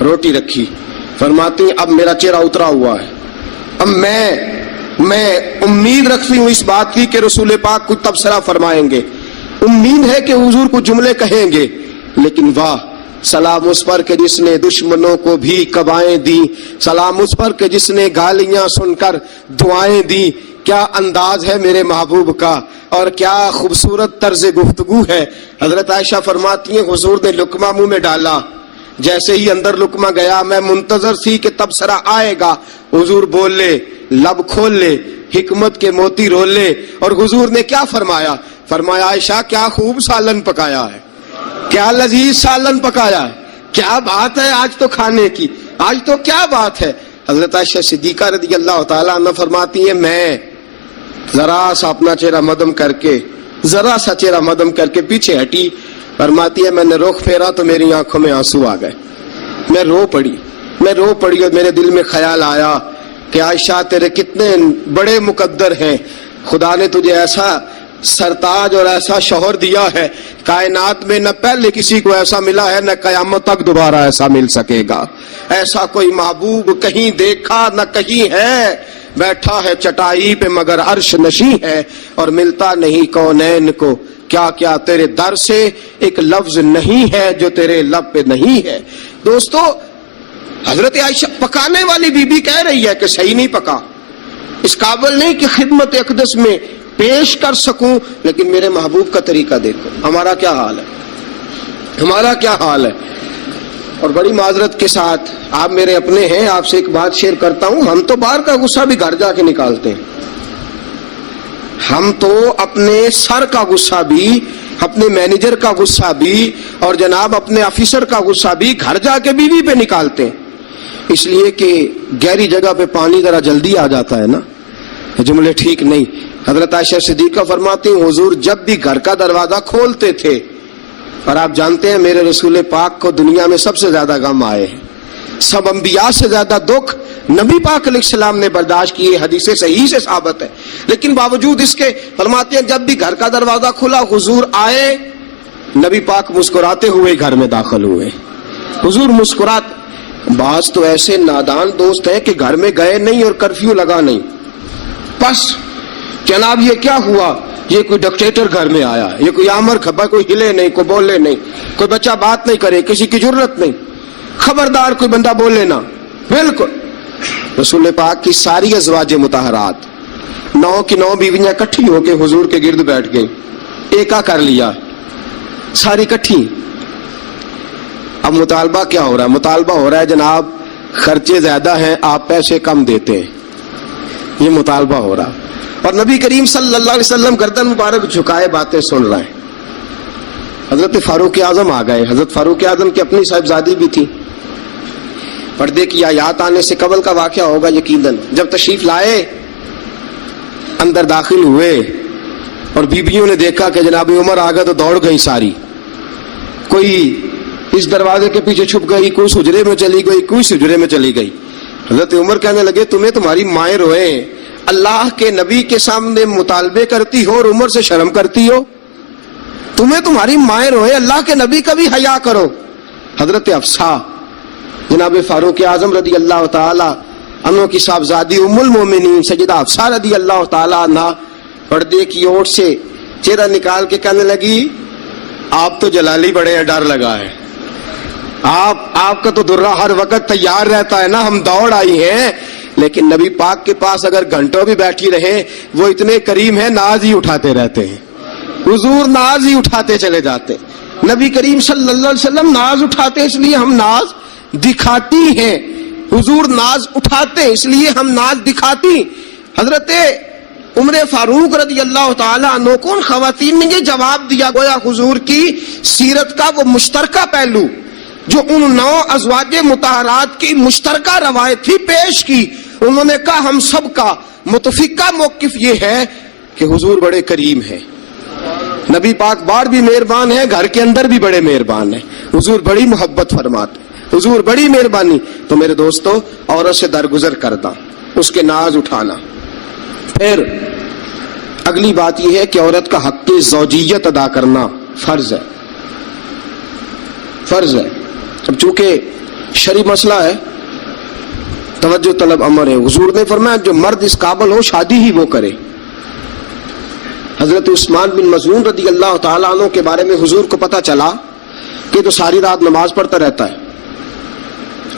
रोटी रखी, फरमाती हैं अब मेरा चेहरा उतरा हुआ है, अब मैं उम्मीद रखती हूँ इस बात की कि रसूल पाक कुछ तबसरा फरमाएंगे, उम्मीद है कि हुजूर कुछ जुमले कहेंगे, लेकिन वाह सलाम उस पर के जिसने दुश्मनों को भी कबाएं दी, सलाम उस पर के जिसने गालियां सुनकर दुआएं दी। क्या अंदाज है मेरे महबूब का और क्या खूबसूरत तर्ज गुफ्तगू है। हजरत आयशा फरमाती हैं हुजूर ने लुकमा मुंह में डाला, जैसे ही अंदर लुकमा गया मैं मुंतजर थी कि तबसरा आएगा, हुजूर बोल ले, लब खोल ले, हिकमत के मोती रोल ले। और हुजूर ने क्या फरमाया, फरमाया आयशा क्या खूब सालन पकाया है, क्या लजीज सालन पकाया है, क्या बात है आज तो खाने की, आज तो क्या बात है। हजरत आयशा सिद्दीका रज़ी अल्लाह ताला अन्हा फरमाती है मैं जरा सा अपना चेहरा मदम करके, जरा सा चेहरा मदम करके पीछे हटी, फरमाती है मैंने रुख फेरा तो मेरी आंखों में आंसू आ गए, मैं रो पड़ी और मेरे दिल में ख्याल आया कि आयशा तेरे कितने बड़े मुकद्दर हैं, खुदा ने तुझे ऐसा सरताज और ऐसा शौहर दिया है, कायनात में न पहले किसी को ऐसा मिला है न कयामत तक दोबारा ऐसा मिल सकेगा। ऐसा कोई महबूब कहीं देखा न कहीं है, बैठा है चटाई पे मगर अर्श नशी है, और मिलता नहीं कौनैन को क्या क्या तेरे दर से एक लफ्ज नहीं है जो तेरे लब पे नहीं है। दोस्तों हजरत आयशा पकाने वाली बीबी कह रही है कि सही नहीं पका, इस काबिल नहीं कि खिदमत अक़दस में पेश कर सकूं, लेकिन मेरे महबूब का तरीका देखो, हमारा क्या हाल है, हमारा क्या हाल है। और बड़ी माजरत के साथ आप मेरे अपने हैं, आपसे एक बात शेयर करता हूं, हम तो बाहर का गुस्सा भी घर जाके निकालते हैं, हम तो अपने सर का गुस्सा भी, अपने मैनेजर का गुस्सा भी और जनाब अपने ऑफिसर का गुस्सा भी घर जाके बीवी पे निकालते हैं, इसलिए कि गहरी जगह पे पानी जरा जल्दी आ जाता है ना, जुमले ठीक नहीं। हजरत आयशा सिद्दीका फरमाती हैं हुजूर जब भी घर का दरवाजा खोलते थे, और आप जानते हैं मेरे रसूल पाक को दुनिया में सबसे ज्यादा गम आए हैं, सब अंबिया से ज्यादा दुख नबी पाक अलैहिस्सलाम ने बर्दाश्त किए, हदीस सही से साबित है, लेकिन बावजूद इसके फरमाते हैं जब भी घर का दरवाजा खुला हुजूर आए, नबी पाक मुस्कुराते हुए घर में दाखिल हुए, हुजूर मुस्कुराते। बाज तो ऐसे नादान दोस्त हैं कि घर में गए नहीं और कर्फ्यू लगा नहीं, बस जनाब ये क्या हुआ, ये कोई डिक्टेटर घर में आया, ये कोई आमर खबर, कोई हिले नहीं, कोई बोले नहीं, कोई बच्चा बात नहीं करे, किसी की जरूरत नहीं, खबरदार कोई बंदा बोले ना, बिल्कुल। रसूल पाक की सारी अज़वाज मुतहरात 9 की 9 बीवियां इकट्ठी होके हुजूर के गिर्द बैठ गई, एका कर लिया सारी इकट्ठी। अब मुतालबा क्या हो रहा है, मुतालबा हो रहा है जनाब खर्चे ज्यादा हैं आप पैसे कम देते हैं, ये मुतालबा हो रहा। और नबी करीम सल्लल्लाहु अलैहि वसल्लम गर्दन मुबारक झुकाए बातें सुन रहे हैं। हजरत फारूक आजम आ गए, हजरत फारूक आजम की अपनी साहिबजादी भी थी, पर्दे की आयात आने से कबल का वाकया होगा यकीनन। जब तशरीफ लाए अंदर दाखिल हुए और बीबियों ने देखा कि जनाब उमर आ गए तो दौड़ गई सारी, कोई इस दरवाजे के पीछे छुप गई, कोई सुजरे में चली गई, कोई सुजरे में चली गई। हजरत उमर कहने लगे तुम्हें तुम्हारी माएं रोए, अल्लाह के नबी के सामने मुतालबे करती हो और उमर से शर्म करती हो, तुम्हें तुम्हारी माएं रोए, अल्लाह के नबी का भी हया करो। हजरत अफसा जनाब फारूक आजम रदी अल्लाह ताला अन्हो की साहबजादी उम्मुल मोमिनीन सैयदा अफसा रदी अल्लाह ताला अन्हा पर्दे की ओर से चेहरा निकाल के कहने लगी आप तो जलाली बड़े हैं, डर लगा है, आपका तो दुर्रा हर वक्त तैयार रहता है ना, हम दौड़ आई हैं, लेकिन नबी पाक के पास अगर घंटों भी बैठी रहे वो इतने करीम है नाज ही उठाते रहते हैं, हुजूर नाज ही उठाते चले जाते। नबी करीम सल्लल्लाहु अलैहि वसल्लम नाज उठाते इसलिए हम नाज दिखाती हैं, हुजूर नाज उठाते इसलिए हम नाज दिखाती। हजरत उमर फारूक रज़ी अल्लाह ताला अन्हु को खवातीन ने ये जवाब दिया, गोया हुजूर की सीरत का वो मुश्तरका पहलू जो उन 9 अज़वाजे मुतहरात की मुश्तरका रवायत थी पेश की। उन्होंने कहा हम सब का मुतफिका मौकिफ ये है कि हुजूर बड़े करीम है, नबी पाक बाहर भी मेहरबान है, घर के अंदर भी बड़े मेहरबान है, हुजूर बड़ी मोहब्बत फरमाते, हुजूर बड़ी मेहरबानी। तो मेरे दोस्तों औरत से दरगुजर करना, उसके नाज उठाना। फिर अगली बात यह है कि औरत का हक़ ज़ौजियत अदा करना फर्ज है, फर्ज है। अब चूंकि शरी मसला है توجہ طلب امر ہے. حضور نے فرمایا جو مرد اس قابل ہو شادی ہی وہ کرے. حضرت عثمان بن مظعون رضی اللہ تعالیٰ عنہ کے بارے میں حضور کو پتا چلا کہ تو ساری رات نماز پڑھتا رہتا ہے,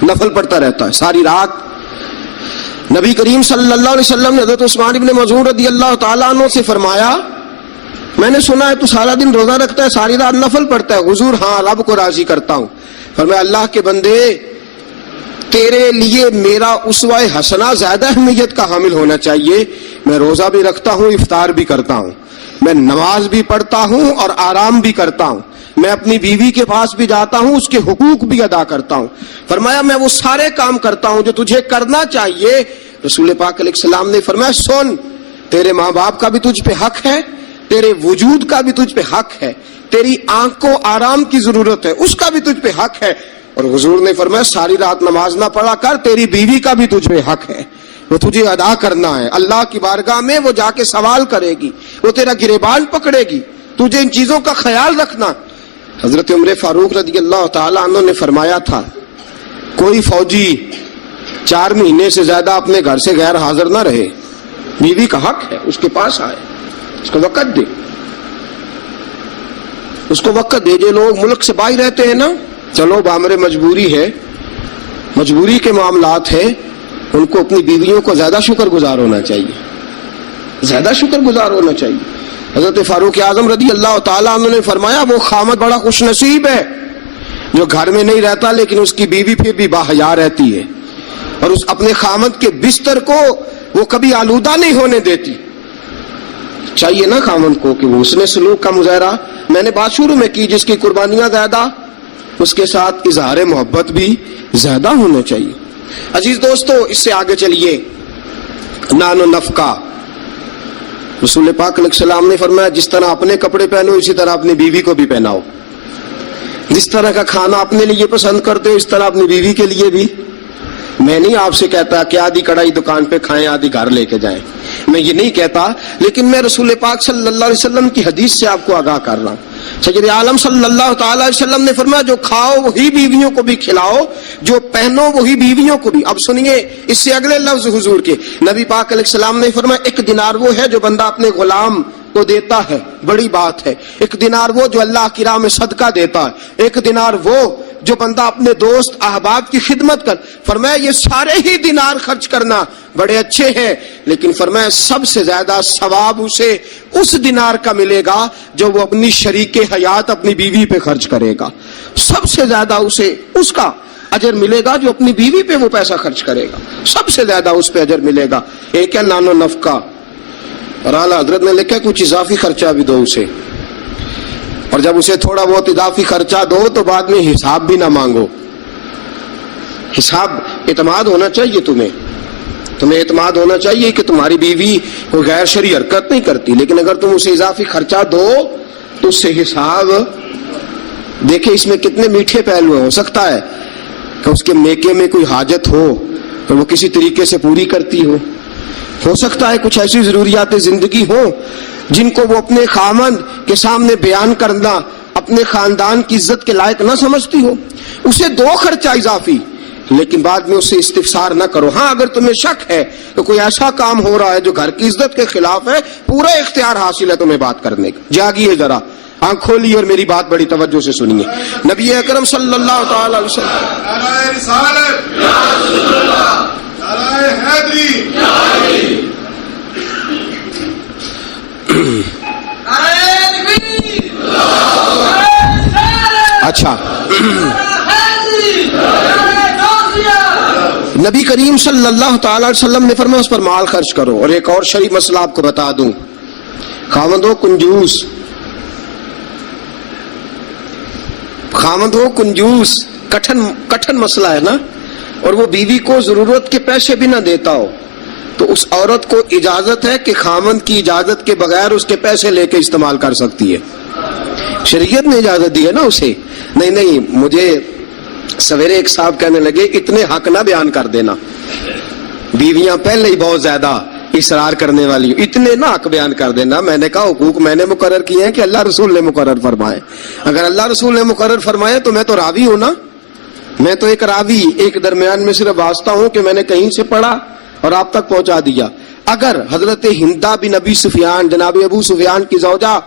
نفل پڑھتا رہتا ہے ساری رات. نبی کریم صلی اللہ علیہ وسلم نے حضرت عثمان بن مظعون رضی اللہ تعالیٰ عنہ سے فرمایا میں نے سنا ہے تو سارا دن روزہ رکھتا ہے, ساری رات نفل پڑھتا ہے. حضور ہاں رب کو راضی کرتا ہوں. فرمایا اللہ کے بندے تیرے لیے میرا اسوہ حسنہ زیادہ اہمیت کا حامل ہونا چاہیے. میں روزہ بھی رکھتا ہوں, افطار بھی کرتا ہوں, میں نماز بھی پڑھتا ہوں اور آرام بھی کرتا ہوں, میں اپنی بیوی کے پاس بھی جاتا ہوں, اس کے حقوق بھی ادا کرتا ہوں. فرمایا میں وہ سارے کام کرتا ہوں جو تجھے کرنا چاہیے. رسول پاک علیہ السلام نے فرمایا سن, تیرے ماں باپ کا بھی تجھ پہ حق ہے, تیرے وجود کا بھی تجھ پہ حق ہے, تیری آنکھ کو آرام کی ضرورت ہے اس کا بھی تجھ پہ حق ہے. اور حضور نے فرمایا ساری رات نماز نہ پڑھا کر, تیری بیوی کا بھی تجھ پہ حق ہے, وہ تجھے ادا کرنا ہے. اللہ کی بارگاہ میں وہ جا کے سوال کرے گی, وہ تیرا گریبان پکڑے گی, تجھے ان چیزوں کا خیال رکھنا. حضرت عمر فاروق رضی اللہ تعالیٰ عنہ نے فرمایا تھا کوئی فوجی 4 مہینے سے زیادہ اپنے گھر سے غیر حاضر نہ رہے. بیوی کا حق ہے, اس کے پاس آئے, اس کو وقت دے, اس کو وقت دے. جو لوگ ملک سے باہر رہتے ہیں نا, چلو بامر مجبوری ہے, مجبوری کے معاملات ہیں, ان کو اپنی بیویوں کو زیادہ شکر گزار ہونا چاہیے, زیادہ شکر گزار ہونا چاہیے. حضرت فاروق اعظم رضی اللہ تعالیٰ عنہ نے فرمایا وہ خامد بڑا خوش نصیب ہے جو گھر میں نہیں رہتا لیکن اس کی بیوی پھر بھی باحیا رہتی ہے اور اس اپنے خامد کے بستر کو وہ کبھی آلودہ نہیں ہونے دیتی. چاہیے نا خامد کو کہ وہ حسن سلوک کا مظاہرہ, میں نے بات شروع میں کی, جس کی قربانیاں زیادہ اس کے ساتھ اظہار محبت بھی زیادہ ہونا چاہیے. عزیز دوستو اس سے آگے چلیے. نان و نفقہ, رسول پاک علیہ السلام نے فرمایا جس طرح اپنے کپڑے پہنو اسی طرح اپنی بیوی کو بھی پہناؤ, جس طرح کا کھانا اپنے لیے پسند کرتے ہو اس طرح اپنی بیوی کے لیے بھی. میں نہیں آپ سے کہتا کہ آدھی کڑھائی دکان پہ کھائیں آدھی گھر لے کے جائیں, میں یہ نہیں کہتا, لیکن میں رسول پاک صلی اللہ علیہ وسلم کی حدیث سے آپ کو آگاہ کر رہا ہوں. سید عالم صلی اللہ تعالی علیہ وسلم نے فرمایا جو کھاؤ وہی بیویوں کو بھی کھلاؤ, جو پہنو وہی بیویوں کو بھی. اب سنیے اس سے اگلے لفظ حضور کے. نبی پاک علیہ السلام نے فرمایا 1 دینار وہ ہے جو بندہ اپنے غلام کو دیتا ہے, بڑی بات ہے. 1 دینار وہ جو اللہ کی راہ میں صدقہ دیتا ہے. 1 دینار وہ جو بندہ اپنے دوست احباب کی خدمت کر. فرمایا یہ سارے ہی دینار خرچ کرنا بڑے اچھے ہیں, لیکن فرمایا سب سے زیادہ ثواب اسے اس دینار کا ملے گا جو وہ اپنی شریک حیات اپنی بیوی پہ خرچ کرے گا. سب سے زیادہ اسے اس کا اجر ملے گا جو اپنی بیوی پہ وہ پیسہ خرچ کرے گا, سب سے زیادہ اس پہ اجر ملے گا. ایک ہے نان و نفقہ, اور اعلیٰ حضرت نے لکھا کچھ اضافی خرچہ بھی دو اسے, اور جب اسے تھوڑا بہت اضافی خرچہ دو تو بعد میں حساب بھی نہ مانگو. حساب اعتماد ہونا چاہیے, تمہیں اعتماد ہونا چاہیے کہ تمہاری بیوی کوئی غیر شرعی حرکت نہیں کرتی, لیکن اگر تم اسے اضافی خرچہ دو تو اس سے حساب دیکھیں. اس میں کتنے میٹھے پہلو ہیں. ہو سکتا ہے کہ اس کے میکے میں کوئی حاجت ہو تو وہ کسی طریقے سے پوری کرتی ہو سکتا ہے کچھ ایسی ضروریات زندگی ہوں جن کو وہ اپنے خامند کے سامنے بیان کرنا اپنے خاندان کی عزت کے لائق نہ سمجھتی ہو. اسے دو خرچہ اضافی, لیکن بعد میں اسے استفسار نہ کرو. ہاں اگر تمہیں شک ہے کہ کوئی ایسا کام ہو رہا ہے جو گھر کی عزت کے خلاف ہے, پورا اختیار حاصل ہے تمہیں بات کرنے کا. جاگیے ذرا, آنکھ کھولیے اور میری بات بڑی توجہ سے سنیے. نبی اکرم صلی اللہ تعالی علیہ اچھا نبی کریم صلی اللہ تعالی علیہ وسلم نے فرمایا اس پر مال خرچ کرو. اور ایک اور شرعی مسئلہ آپ کو بتا دوں, خاوند ہو کنجوس, کٹھن مسئلہ ہے نا, اور وہ بیوی کو ضرورت کے پیسے بھی نہ دیتا ہو, تو اس عورت کو اجازت ہے کہ خاوند کی اجازت کے بغیر اس کے پیسے لے کے استعمال کر سکتی ہے. شریعت نے اجازت دی ہے نا اسے. نہیں, مجھے سویرے ایک صاحب کہنے لگے اتنے حق نہ بیان کر دینا, بیویاں پہلے ہی بہت زیادہ اصرار کرنے والی, اتنے نہ حق بیان کر دینا. میں نے کہا حقوق میں نے مقرر کیے ہیں کہ اللہ رسول نے مقرر فرمائے. اگر اللہ رسول نے مقرر فرمائے تو میں تو راوی ہوں نا, میں تو ایک راوی ایک درمیان میں صرف واسطہ ہوں کہ میں نے کہیں سے پڑھا اور آپ تک پہنچا دیا. اگر حضرت ہندا بن ابی سفیان جناب ابو سفیان کی زوجہ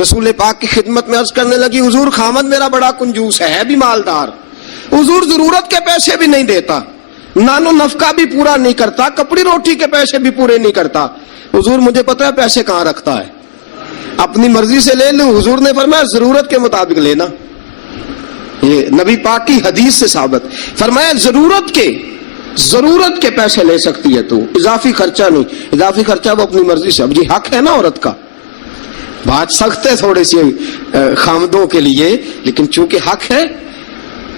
رسول پاک کی خدمت میں عرض کرنے لگی حضور خامد میرا بڑا کنجوس ہے بھی مالدار, حضور ضرورت کے پیسے بھی نہیں دیتا, نان و نفقہ بھی پورا نہیں کرتا, کپڑی روٹی کے پیسے بھی پورے نہیں کرتا, حضور مجھے پتا ہے پیسے کہاں رکھتا ہے, اپنی مرضی سے لے لوں. حضور نے فرمایا ضرورت کے مطابق لینا. یہ نبی پاک کی حدیث سے ثابت. فرمایا ضرورت کے پیسے لے سکتی ہے تو, اضافی خرچہ نہیں. اضافی خرچہ وہ اپنی مرضی سے. اب جی حق ہے نا عورت کا, بات سخت ہے تھوڑی سی خامدوں کے لیے, لیکن چونکہ حق ہے,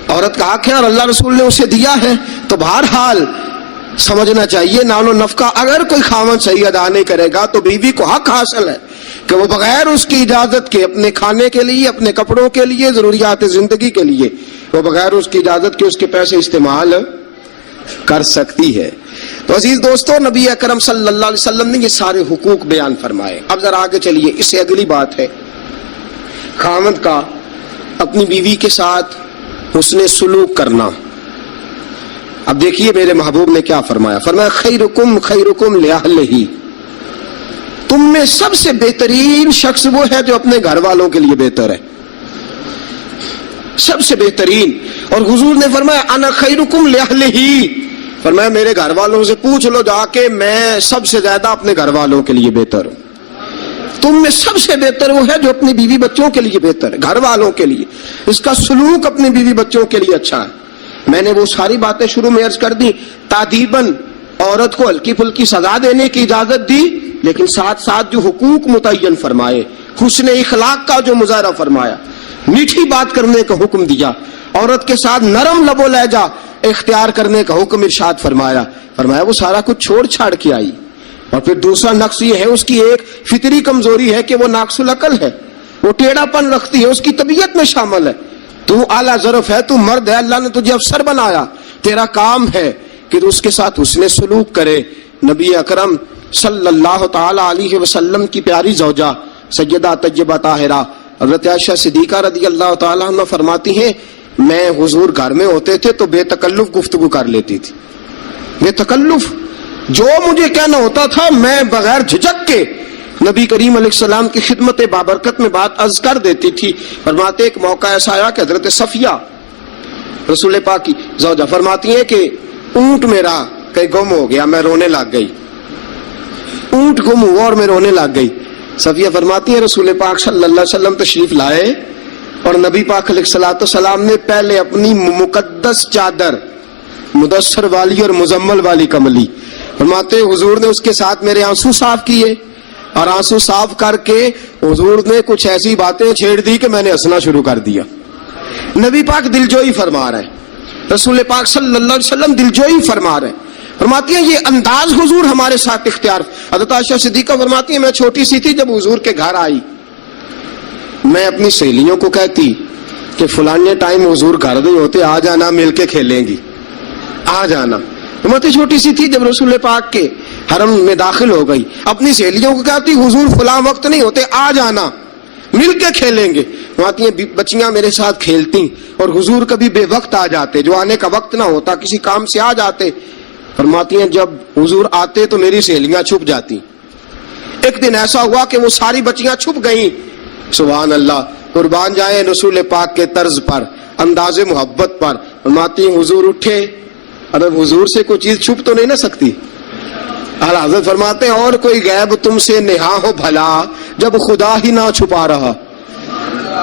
عورت کا حق ہے اور اللہ رسول نے اسے دیا ہے, تو بہرحال سمجھنا چاہیے نان و نفقہ اگر کوئی خامد صحیح ادا نہیں کرے گا تو بیوی کو حق حاصل ہے کہ وہ بغیر اس کی اجازت کے اپنے کھانے کے لیے, اپنے کپڑوں کے لیے, ضروریات زندگی کے لیے وہ بغیر اس کی اجازت کے اس کے پیسے استعمال کر سکتی ہے. تو عزیز دوستو, نبی اکرم صلی اللہ علیہ وسلم نے یہ سارے حقوق بیان فرمائے. اب ذرا آگے چلیے, اس سے اگلی بات ہے خامد کا اپنی بیوی کے ساتھ حسن سلوک کرنا. اب دیکھیے میرے محبوب نے کیا فرمایا. فرمایا خیرکم لأہلہ, تم میں سب سے بہترین شخص وہ ہے جو اپنے گھر والوں کے لیے بہتر ہے, سب سے بہترین. اور حضور نے فرمایا انا خیرکم لأہلہ, فرمایا میرے گھر والوں سے پوچھ لو جا کے, میں سب سے زیادہ اپنے گھر والوں کے لیے بہتر ہوں. تم میں سب سے بہتر وہ ہے جو اپنی بیوی بچوں کے لیے بہتر ہے, گھر والوں کے لیے, اس کا سلوک اپنی بیوی بچوں کے لیے اچھا ہے. میں نے وہ ساری باتیں شروع میں عرض کر دی. تادیباً عورت کو ہلکی پھلکی سزا دینے کی اجازت دی, لیکن ساتھ ساتھ جو حقوق متعین فرمائے, حسن اخلاق کا جو مظاہرہ فرمایا, میٹھی بات کرنے کا حکم دیا, عورت کے ساتھ نرم لب و لہجہ اختیار کرنے کا حکم ارشاد فرمایا. فرمایا وہ سارا کچھ چھوڑ چھاڑ کے آئی. اور پھر دوسرا نقص یہ ہے, اس کی ایک فطری کمزوری ہے کہ وہ ناقص العقل ہے, وہ ٹیڑھا پن رکھتی ہے, اس کی طبیعت میں شامل ہے. تو اعلیٰ ظرف ہے, تو مرد ہے, اللہ نے تجھے افسر بنایا, تیرا کام ہے کہ تو اس کے ساتھ حسن سلوک کرے. نبی اکرم صلی اللہ تعالی علیہ وسلم کی پیاری زوجہ سیدہ طیبہ طاہرہ حضرت عائشہ صدیقہ رضی اللہ تعالی عنہ فرماتی ہیں, میں حضور گھر میں ہوتے تھے تو بے تکلف گفتگو کر لیتی تھی, بے تکلف, جو مجھے کہنا ہوتا تھا میں بغیر جھجک کے نبی کریم علیہ السلام کی خدمت بابرکت میں بات عرض کر دیتی تھی. فرماتے ایک موقع ایسا آیا کہ حضرت صفیہ رسول پاک کی زوجہ فرماتی ہیں کہ اونٹ میرا کہیں گم ہو گیا, میں رونے لگ گئی, اونٹ گم ہوا اور میں رونے لگ گئی. صفیہ فرماتی ہیں رسول پاک صلی اللہ علیہ وسلم تشریف لائے اور نبی پاک علیہ الصلوۃ والسلام نے پہلے اپنی مقدس چادر مدثر والی اور مزمل والی کملی, فرماتے حضور نے اس کے ساتھ میرے آنسو صاف کیے, اور آنسو صاف کر کے حضور نے کچھ ایسی باتیں چھیڑ دی کہ میں نے ہنسنا شروع کر دیا. نبی پاک دلجوئی فرما رہے ہیں, رسول پاک صلی اللہ علیہ وسلم دلجوئی فرما رہے ہیں. فرماتی ہیں یہ انداز حضور ہمارے ساتھ اختیار. حضرت عائشہ صدیقہ فرماتی ہیں میں چھوٹی سی تھی جب حضور کے گھر آئی, میں اپنی سہیلیوں کو کہتی کہ فلانے ٹائم حضور گھر نہیں ہوتے, آ جانا مل کے کھیلیں گی, آ جانا. فرماتی چھوٹی سی تھی جب رسول پاک کے حرم میں داخل ہو گئی, اپنی سہیلیوں کو کہتی حضور فلاں وقت نہیں ہوتے, آ جانا مل کے کھیلیں گے. فرماتی ہیں بچیاں میرے ساتھ کھیلتی اور حضور کبھی بے وقت آ جاتے, جو آنے کا وقت نہ ہوتا کسی کام سے آ جاتے. فرماتی ہیں جب حضور آتے تو میری سہیلیاں چھپ جاتی. ایک دن ایسا ہوا کہ وہ ساری بچیاں چھپ گئیں. سبحان اللہ, قربان جائیں رسول پاک کے طرز پر, انداز محبت پر. فرماتی ہیں حضور اٹھے, ارے حضور سے کوئی چیز چھپ تو نہیں نہ سکتی. اعلیٰ حضرت فرماتے ہیں اور کوئی غیب تم سے نہا ہو بھلا جب خدا ہی نہ چھپا رہا,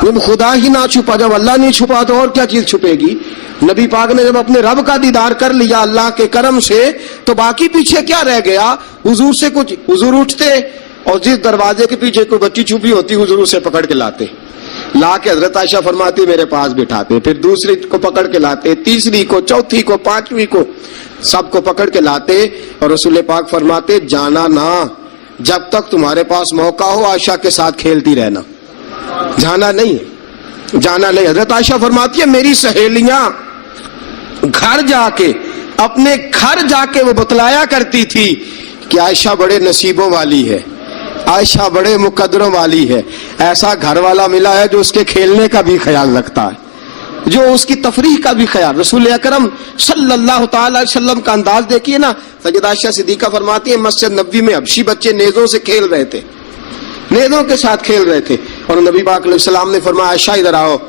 جب خدا ہی نہ چھپا, جب اللہ نہیں چھپا تو اور کیا چیز چھپے گی. نبی پاک نے جب اپنے رب کا دیدار کر لیا اللہ کے کرم سے تو باقی پیچھے کیا رہ گیا. حضور سے کچھ, حضور اٹھتے اور جس دروازے کے پیچھے کوئی بچی چھپی ہوتی حضور اسے پکڑ کے لاتے, لا کے حضرت عائشہ فرماتی میرے پاس بٹھاتے, پھر دوسری کو پکڑ کے لاتے, تیسری کو, چوتھی کو, پانچویں کو, سب کو پکڑ کے لاتے. اور رسول پاک فرماتے جانا نہ, جب تک تمہارے پاس موقع ہو عائشہ کے ساتھ کھیلتی رہنا, جانا نہیں, جانا نہیں. حضرت عائشہ فرماتی ہے میری سہیلیاں گھر جا کے, اپنے گھر جا کے وہ بتلایا کرتی تھی کہ عائشہ بڑے نصیبوں والی ہے, عائشہ بڑے مقدروں والی ہے, ایسا گھر والا ملا ہے جو اس کے کھیلنے کا بھی خیال رکھتا ہے. जो उसकी तफरीह का भी ख्याल। रसूल अकरम सल्लल्लाहु ताला अलैहि वसल्लम का अंदाज देखिए ना। सैयदा आयशा सिद्दीका फरमाती है मस्जिद नबवी में हबशी बच्चे नेज़ों से खेल रहे थे, नेज़ों के साथ खेल रहे थे, और नबी पाक अलैहि सलाम ने फरमाया आयशा इधर आओ,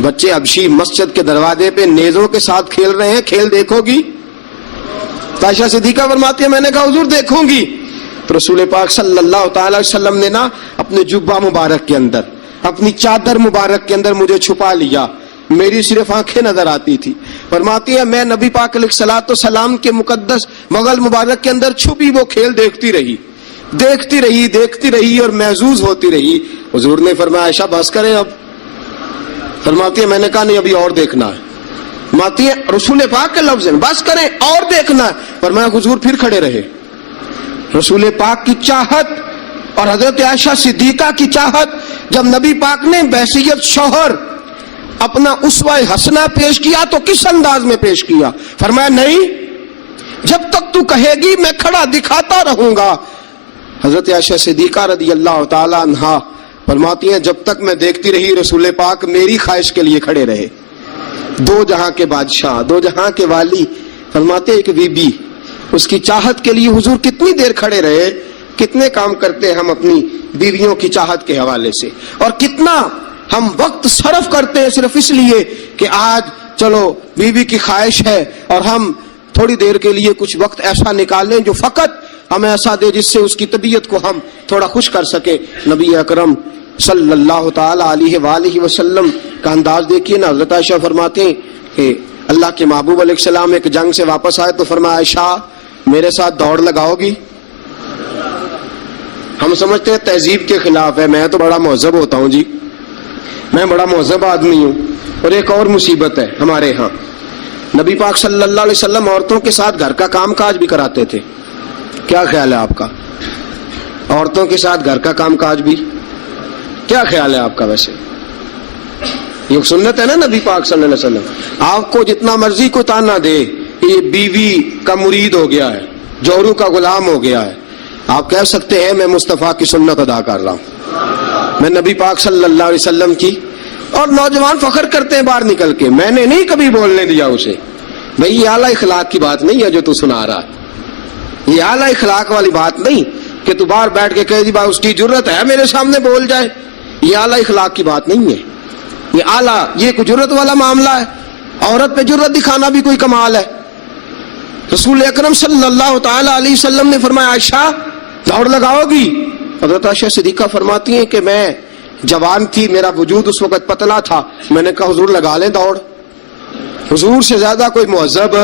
बच्चे हबशी मस्जिद के दरवाजे पे नेज़ों के साथ खेल रहे हैं, खेल देखोगी? तो आयशा सिद्दीका फरमाती है मैंने कहा हुजूर देखूंगी। तो रसूल पाक सल्लल्लाहु ताला अलैहि वसल्लम ने ना अपने जुब्बा मुबारक के अंदर, अपनी चादर मुबारक के अंदर मुझे छुपा लिया, मेरी सिर्फ आंखें नजर आती थी। फरमाती है मैं नबी पाक अलैहिस्सलातु सलाम के मुकद्दस बगल मुबारक के अंदर छुपी वो खेल देखती रही, देखती रही, देखती रही और महजूज होती रही। हुजूर ने फरमाया आयशा बस करें अब। फरमाती है मैंने कहा नहीं अभी और देखना है। फरमाती है रसूल पाक के लफ्ज़ हैं बस करें और देखना है। फरमाया हुजूर फिर खड़े रहे। रसूल पाक की चाहत और हजरत आयशा सिद्दीका की चाहत, जब नबी पाक ने बहसियत शौहर अपना उसवा हसना पेश किया तो किस अंदाज में पेश किया? फरमाया नहीं, जब तक तू कहेगी मैं खड़ा दिखाता रहूंगा। हजरत आयशा सिद्दीका रदियल्लाहु ताला अन्हा फरमाती हैं जब तक मैं देखती रही रसूल पाक मेरी ख्वाहिश के लिए खड़े रहे। दो जहां के बादशाह, दो जहां के वाली, फरमाते एक बीबी, उसकी चाहत के लिए हुजूर कितनी देर खड़े रहे। कितने काम करते हैं हम अपनी बीवियों की चाहत के हवाले से, और कितना हम वक्त सर्फ करते हैं सिर्फ इसलिए कि आज चलो बीवी की ख्वाहिश है और हम थोड़ी देर के लिए कुछ वक्त ऐसा निकालें जो फकत हमें ऐसा दे जिससे उसकी तबीयत को हम थोड़ा खुश कर सके। नबी अकरम सल्लल्लाहु ताला अलैहि वसल्लम का अंदाज देखिए ना। हज़रत आयशा फरमाते हैं कि अल्लाह के महबूब अलैहिस्सलाम एक जंग से वापस आए तो फरमाया आयशा मेरे साथ दौड़ लगाओगी? हम समझते हैं तहजीब के खिलाफ है, मैं तो बड़ा महज़ब होता हूँ जी, मैं बड़ा महज़ब आदमी हूँ। और एक और मुसीबत है हमारे यहाँ, नबी पाक सल्लल्लाहु अलैहि वसल्लम औरतों के साथ घर का काम काज भी कराते थे। क्या ख्याल है आपका? औरतों के साथ घर का काम काज भी, क्या ख्याल है आपका? वैसे ये सुन्नत है ना नबी पाक सल्लल्लाहु अलैहि वसल्लम। आपको जितना मर्जी को ताना दे ये बीवी का मुरीद हो गया है, जोरू का गुलाम हो गया है, आप कह सकते हैं मैं मुस्तफ़ा की सुन्नत अदा कर रहा हूँ, मैं नबी पाक सल्लल्लाहु अलैहि वसल्लम की। और नौजवान फख्र करते हैं बाहर निकल के, मैंने नहीं कभी बोलने दिया उसे। भाई ये आला इखलाक की बात नहीं है जो तू सुना रहा है, ये आला इखलाक वाली बात नहीं कि तू बाहर बैठ के कह दी भाई उसकी जरूरत है मेरे सामने बोल जाए, ये आला इखलाक की बात नहीं है। ये आला, ये कोई जरूरत वाला मामला है। औरत पे जरूरत दिखाना भी कोई कमाल है। रसूल अकरम सल्लल्लाहु ताला अलैहि वसल्लम ने फरमाया आयशा दौड़ लगाओगी? हज़रत आयशा सिद्दीका फरमाती हैं कि मैं जवान थी, मेरा वजूद उस वक्त पतला था, मैंने कहा हुजूर लगा लें दौड़। हुजूर से ज्यादा कोई मुअज़्ज़ब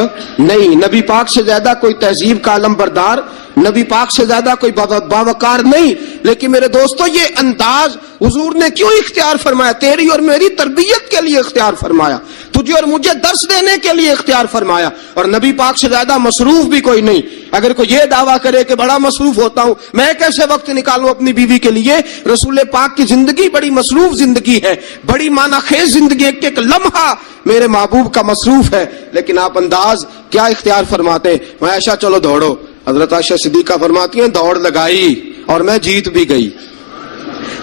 नहीं, नबी पाक से ज्यादा कोई तहजीब का आलम बरदार, नबी पाक से ज्यादा कोई बावकार नहीं। लेकिन मेरे दोस्तों ये अंदाज हुजूर ने क्यों इख्तियार फरमाया? तेरी और मेरी तरबियत के लिए इख्तियार फरमाया, तुझे और मुझे दर्स देने के लिए इख्तियार फरमाया। और नबी पाक से ज्यादा मसरूफ भी कोई नहीं। अगर कोई ये दावा करे कि बड़ा मसरूफ होता हूं, मैं कैसे वक्त निकालूं अपनी बीवी के लिए? रसूल पाक की जिंदगी बड़ी मसरूफ जिंदगी है, बड़ी मानाखेज जिंदगी, एक एक लम्हा मेरे महबूब का मसरूफ है। लेकिन आप अंदाज क्या इख्तियार फरमाते? मैं आयशा चलो दौड़ो। हजरत आयशा सिद्दीका फरमाती हैं दौड़ लगाई और मैं जीत भी गई,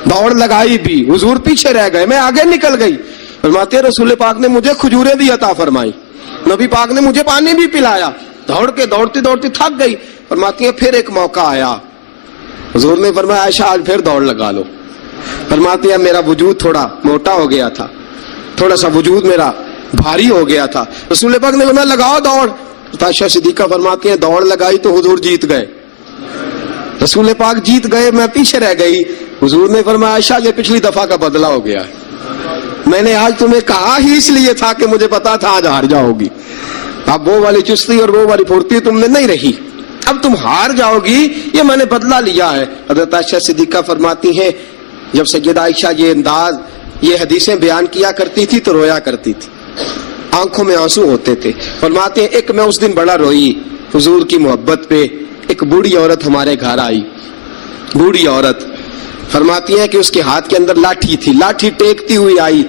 दौड़ लगाई भी, हुजूर पीछे रह गए, मैं आगे निकल गई। फरमाते हैं रसूल पाक ने मुझे खजूरें भी अता फरमाई, नबी पाक ने मुझे पानी भी पिलाया, दौड़ के दौड़ती दौड़ती थक गई। फरमाती हैं फिर एक मौका आया, हुजूर ने फरमाया आयशा आज फिर दौड़ लगा लो। फरमाती है मेरा वजूद थोड़ा मोटा हो गया था, थोड़ा सा वजूद मेरा भारी हो गया था। रसूल पाक ने फरमाया लगाओ दौड़। आयशा सिद्दीका फरमाती हैं दौड़ लगाई तो हुजूर जीत गए, रसूल पाक जीत गए, मैं पीछे रह गई। हुजूर ने फरमाया आयशा ये पिछली दफा का बदला हो गया है, मैंने आज तुम्हें कहा ही इसलिए था कि मुझे पता था आज हार जाओगी। अब वो वाली चुस्ती और वो वाली फुर्ती तुमने नहीं रही, अब तुम हार जाओगी, ये मैंने बदला लिया है। हज़रत आयशा सिद्दीका फरमाती हैं जब सैयदा आयशा ये अंदाज, ये हदीसें बयान किया करती थी तो रोया करती थी, आंखों में आंसू होते थे। फरमाते हैं एक मैं उस दिन बड़ा रोई हुजूर की मोहब्बत पे। एक बूढ़ी औरत हमारे घर आई, बूढ़ी औरत फरमाती है कि उसके हाथ के अंदर लाठी थी, लाठी टेकती हुई आई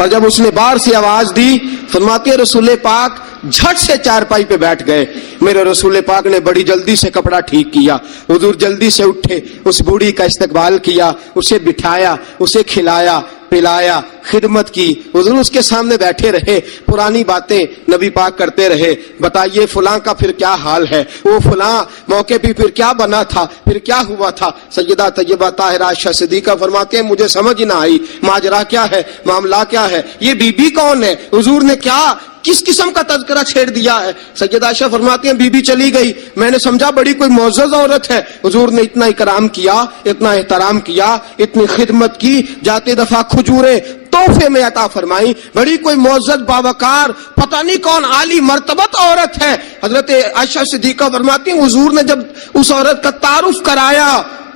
और जब उसने बाहर से आवाज दी, फरमाती है रसूल पाक झट से चारपाई पे बैठ गए। मेरे रसूल पाक ने बड़ी जल्दी से कपड़ा ठीक किया, हुजूर जल्दी से उठे, उस बूढ़ी का इस्तकबाल किया, उसे बिठाया, उसे खिलाया पिलाया, खिदमत की। हुजूर उसके सामने बैठे रहे, पुरानी बातें नबी पाक करते रहे। बताइए फलां का फिर क्या हाल है, वो फलां मौके पे फिर क्या बना था, फिर क्या हुआ था। सैयदा तैयबा ताहिरा आयशा सिद्दीका फरमाते हैं मुझे समझ ही ना आई माजरा क्या है, मामला क्या है, ये बीबी कौन है, हुजूर ने क्या किस किस्म का तज़किरा छेड़ दिया है। सैयदा आयशा फरमाती हैं बीबी चली गई, मैंने समझा बड़ी कोई मोअज़्ज़ज़ औरत है। हुजूर ने इतना इकराम किया, इतना एहतराम किया, इतनी खिदमत की, जाते दफा खजूरें तोहफे में अता फरमाई, बड़ी कोई मोअज़्ज़ज़ बावकार पता नहीं कौन आली मर्तबत औरत है। हजरत आयशा सिद्दीका फरमाती हैं हुजूर ने जब उस औरत का तारुफ कराया,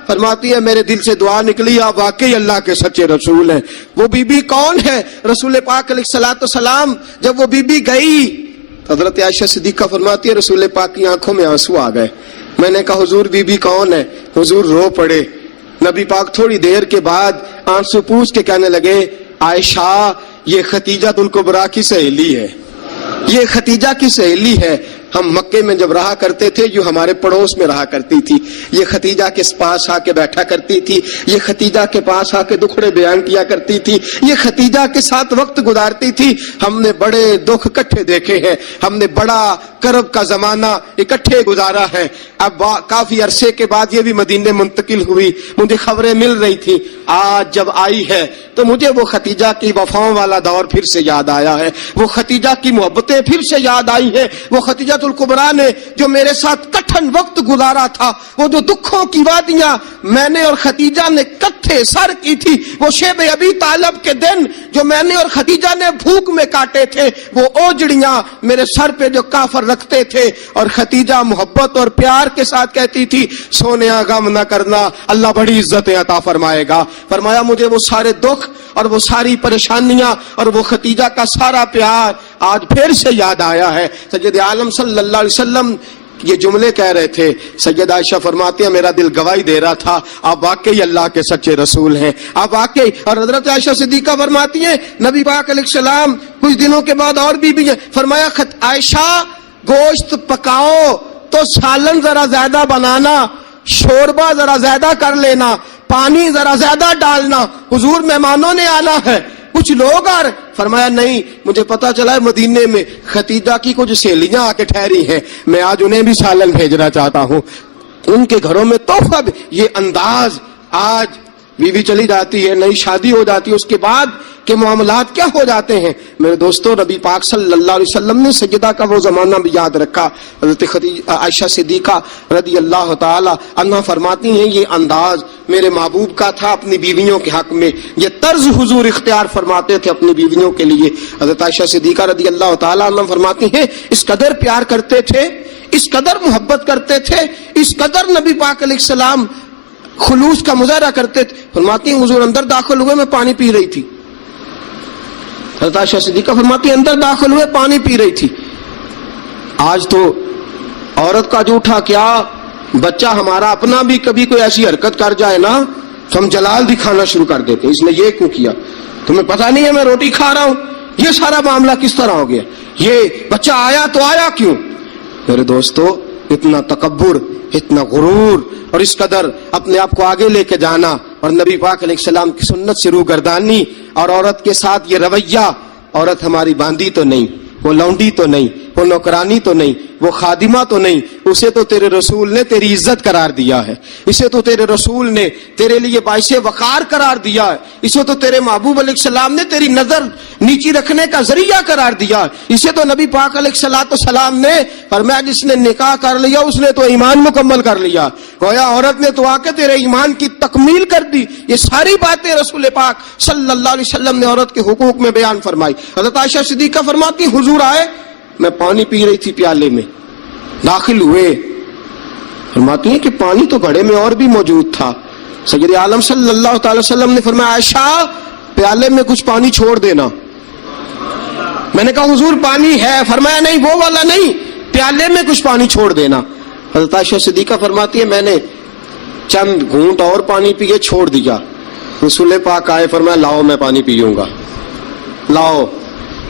फरमाती है मेरे दिल से दुआ निकली, आप वाकई अल्लाह के सच्चे रसूल हैं। वो बीबी कौन है? रसूल पाक अलैहिस्सलाम जब वो बीबी गई, हजरत आयशा सिद्दीका फरमाती है रसूल पाक की आंखों में आंसू आ गए। मैंने कहा हुजूर बीबी कौन है? हुजूर रो पड़े। नबी पाक थोड़ी देर के बाद आंसू पूछ के कहने लगे आयशा ये खतीजा तुल कुबरा की सहेली है, ये खतीजा की सहेली है। हम मक्के में जब रहा करते थे, जो हमारे पड़ोस में रहा करती थी, ये खतीजा के पास आके बैठा करती थी, ये खतीजा के पास आके दुखड़े बयान किया करती थी, ये खतीजा के साथ वक्त गुजारती थी। हमने बड़े दुख इकट्ठे देखे हैं, हमने बड़ा करब का जमाना इकट्ठे गुजारा है। अब काफी अरसे के बाद ये भी मदीने मुंतकिल हुई, मुझे खबरें मिल रही थी। आज जब आई है तो मुझे वो खतीजा की वफाओं वाला दौर फिर से याद आया है, वो खतीजा की मोहब्बतें फिर से याद आई है, वो खतीजा तुल कुबरा ने जो मेरे साथ कठिन वक्त गुजारा था, वो जो दुखों की वादियां मैंने और खतीजा ने कत्थे सर की थी, वो शेब अबी तालब के दिन जो मैंने और खतीजा ने भूख में काटे थे, वो ओजड़ियां मेरे सर पे जो काफर रखते थे, और खतीजा मोहब्बत और प्यार के साथ कहती थी सोनिया गम न करना, अल्लाह बड़ी इज्जतें अता फरमाएगा। फरमाया मुझे वो सारे दुख और वो सारी परेशानियां और वो खतीजा का सारा प्यार आज फिर से याद आया है। सैयद आलम सल्लल्लाहु अलैहि वसल्लम ये जुमले कह रहे थे, सैयद आयशा फरमाती है मेरा दिल गवाही दे रहा था आप वाकई अल्लाह के सच्चे रसूल हैं, आप वाकई। और हजरत आयशा सिद्दीका फरमाती है नबी पाक अलैहिस्सलाम कुछ दिनों के बाद और बीबी है, फरमाया आयशा गोश्त पकाओ तो सालन जरा ज्यादा बनाना, शोरबा जरा ज्यादा कर लेना, पानी जरा ज्यादा डालना, हुजूर मेहमानों ने आना है, कुछ लोग आ रहे। फरमाया नहीं मुझे पता चला है मदीने में खतीजा की कुछ सहेलियां आके ठहरी हैं, मैं आज उन्हें भी सालन भेजना चाहता हूं, उनके घरों में तोहफा। ये अंदाज आज बीवी चली जाती है, नई शादी हो जाती है, उसके बाद के मामलात क्या हो जाते हैं। मेरे दोस्तों नबी पाक सल्लल्लाहु अलैहि वसल्लम ने सज्जदा का वो जमाना भी याद रखा। हज़रत आयशा सिद्दीका रदी अल्लाह ताला अन्हा फरमाती हैं ये अंदाज मेरे महबूब का था अपनी बीवियों के हक में, ये तर्ज हुजूर इख्तियार फरमाते थे अपनी बीवियों के लिए। हज़रत आयशा सिद्दीका रदी अल्लाह ताला अन्हा फरमाती हैं इस कदर प्यार करते थे, इस कदर मोहब्बत करते थे, इस कदर नबी पाक अलैहिस्सलाम खुलूस का मुजाहरा करते थे। फरमाती हैं हुजूर अंदर दाखिल हुए मैं पानी पी रही थी, हज़रत आयशा सिद्दीका फरमाती हैं अंदर दाखिल हुए पानी पी रही थी। आज तो औरत का जूठा क्या, बच्चा हमारा अपना भी कभी कोई ऐसी हरकत कर जाए ना तो हम जलाल दिखाना शुरू कर देते हैं, इसने ये क्यों किया, तुम्हें पता नहीं है मैं रोटी खा रहा हूं, ये सारा मामला किस तरह हो गया, ये बच्चा आया तो आया क्यों। मेरे दोस्तों इतना तकब्बुर, इतना गुरूर और इस कदर अपने आप को आगे लेके जाना और नबी पाक अलैहिस्सलाम की सुन्नत से रूगर्दानी और औरत के साथ ये रवैया, औरत हमारी बांदी तो नहीं, वो लौंडी तो नहीं, वो नौकरानी तो नहीं, वो खादिमा तो नहीं, उसे तो तेरे रसूल ने तेरी इज्जत करार दिया है, इसे तो तेरे रसूल ने तेरे लिए बाइसे वकार करार दिया है, इसे तो तेरे महबूब अलैहिस्सलाम ने तेरी नजर नीची रखने का जरिया करार दिया है, इसे तो नबी पाक अलैहिस्सलाम ने फरमाया जिसने निकाह कर लिया उसने तो ईमान मुकम्मल कर लिया, गोया औरत ने तो आके तेरे ईमान की तकमील कर दी। ये सारी बातें रसूल पाक सल्लल्लाहु अलैहि वसल्लम ने औरत के हुकूक में बयान फरमाई। हज़रत आयशा सिद्दीका फरमाती हुजूर आए, मैं पानी पी रही थी प्याले में, दाखिल हुए, फरमाती हैं कि पानी तो घड़े में और भी मौजूद था। सैयद आलम सल्लल्लाहु अलैहि वसल्लम ने फरमाया आयशा प्याले में कुछ पानी छोड़ देना। मैंने कहा हुजूर पानी है, फरमाया नहीं वो वाला नहीं, प्याले में कुछ पानी छोड़ देना। हज़रत आयशा सिद्दीका फरमाती है मैंने चंद घूंट और पानी पिए छोड़ दिया, रसूल पाक आए फरमाया लाओ मैं पानी पीऊंगा, लाओ।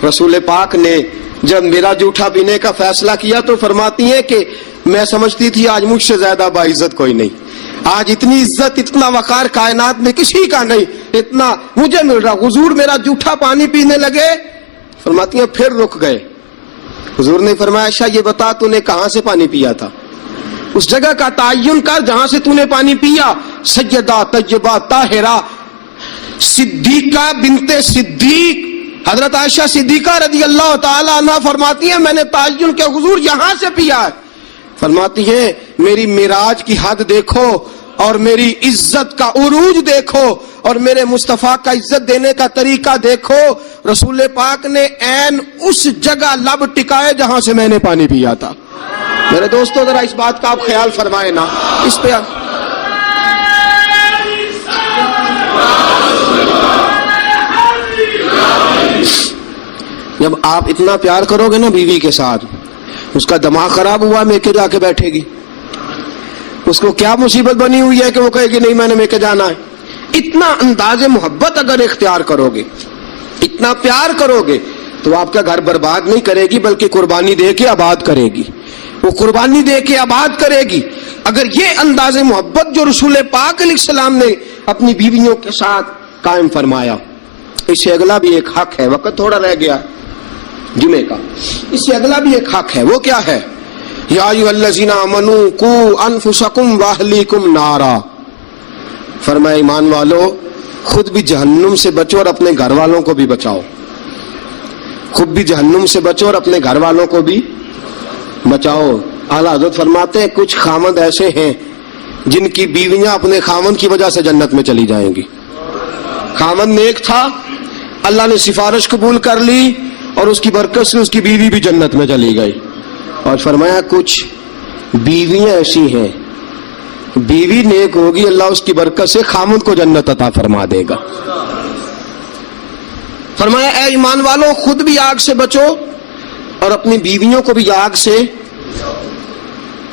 रसूल पाक ने جب میرا جھوٹا پینے کا فیصلہ کیا تو فرماتی ہیں کہ میں سمجھتی تھی آج مجھ سے زیادہ باعزت کوئی نہیں، آج اتنی عزت اتنا وقار کائنات میں کسی کا نہیں، اتنا مجھے مل رہا۔ حضور میرا جھوٹا پانی پینے لگے، فرماتی ہیں پھر رک گئے۔ حضور نے فرمایا عائشہ یہ بتا تو نے کہاں سے پانی پیا تھا، اس جگہ کا تعین کر جہاں سے تو نے پانی پیا۔ سیدہ طیبہ طاہرہ صدیقہ بنت صدیق حضرت عائشہ صدیقہ رضی اللہ تعالی عنہ فرماتی ہیں میں نے تعین کیا حضور یہاں سے پیا ہے۔ فرماتی ہیں میری معراج کی حد دیکھو اور میری عزت کا عروج دیکھو اور میرے مصطفیٰ کا عزت دینے کا طریقہ دیکھو، رسول پاک نے عین اس جگہ لب ٹکائے جہاں سے میں نے پانی پیا تھا۔ میرے دوستو ذرا اس بات کا آپ خیال فرمائیں نا، اس پہ جب آپ اتنا پیار کرو گے نا بیوی کے ساتھ، اس کا دماغ خراب ہوا میکے جا کے بیٹھے گی، اس کو کیا مصیبت بنی ہوئی ہے کہ وہ کہے گی نہیں میں نے میکے جانا ہے۔ اتنا انداز محبت اگر اختیار کرو گے، اتنا پیار کرو گے تو آپ کا گھر برباد نہیں کرے گی بلکہ قربانی دے کے آباد کرے گی، وہ قربانی دے کے آباد کرے گی۔ اگر یہ انداز محبت جو رسول پاک علیہ السلام نے اپنی بیویوں کے ساتھ قائم فرمایا، اس سے اگلا بھی ایک حق ہے، وقت تھوڑا رہ گیا جمعے کا، اس سے اگلا بھی ایک حق ہے، وہ کیا ہے؟ یا ایھا الذین آمنوا قوا انفسکم واہلیکم نارا، فرمایا ایمان والو خود بھی جہنم سے بچو اور اپنے گھر والوں کو بھی بچاؤ، خود بھی جہنم سے بچو اور اپنے گھر والوں کو بھی بچاؤ۔ اعلیٰ حضرت فرماتے ہیں کچھ خامند ایسے ہیں جن کی بیویاں اپنے خامند کی وجہ سے جنت میں چلی جائیں گی۔ خامند نیک تھا، اللہ نے سفارش قبول کر لی اور اس کی برکت سے اس کی بیوی بھی جنت میں چلی گئی۔ اور فرمایا کچھ بیویاں ایسی ہیں، بیوی نیک ہوگی اللہ اس کی برکت سے خامند کو جنت عطا فرما دے گا۔ فرمایا اے ایمان والو خود بھی آگ سے بچو اور اپنی بیویوں کو بھی آگ سے۔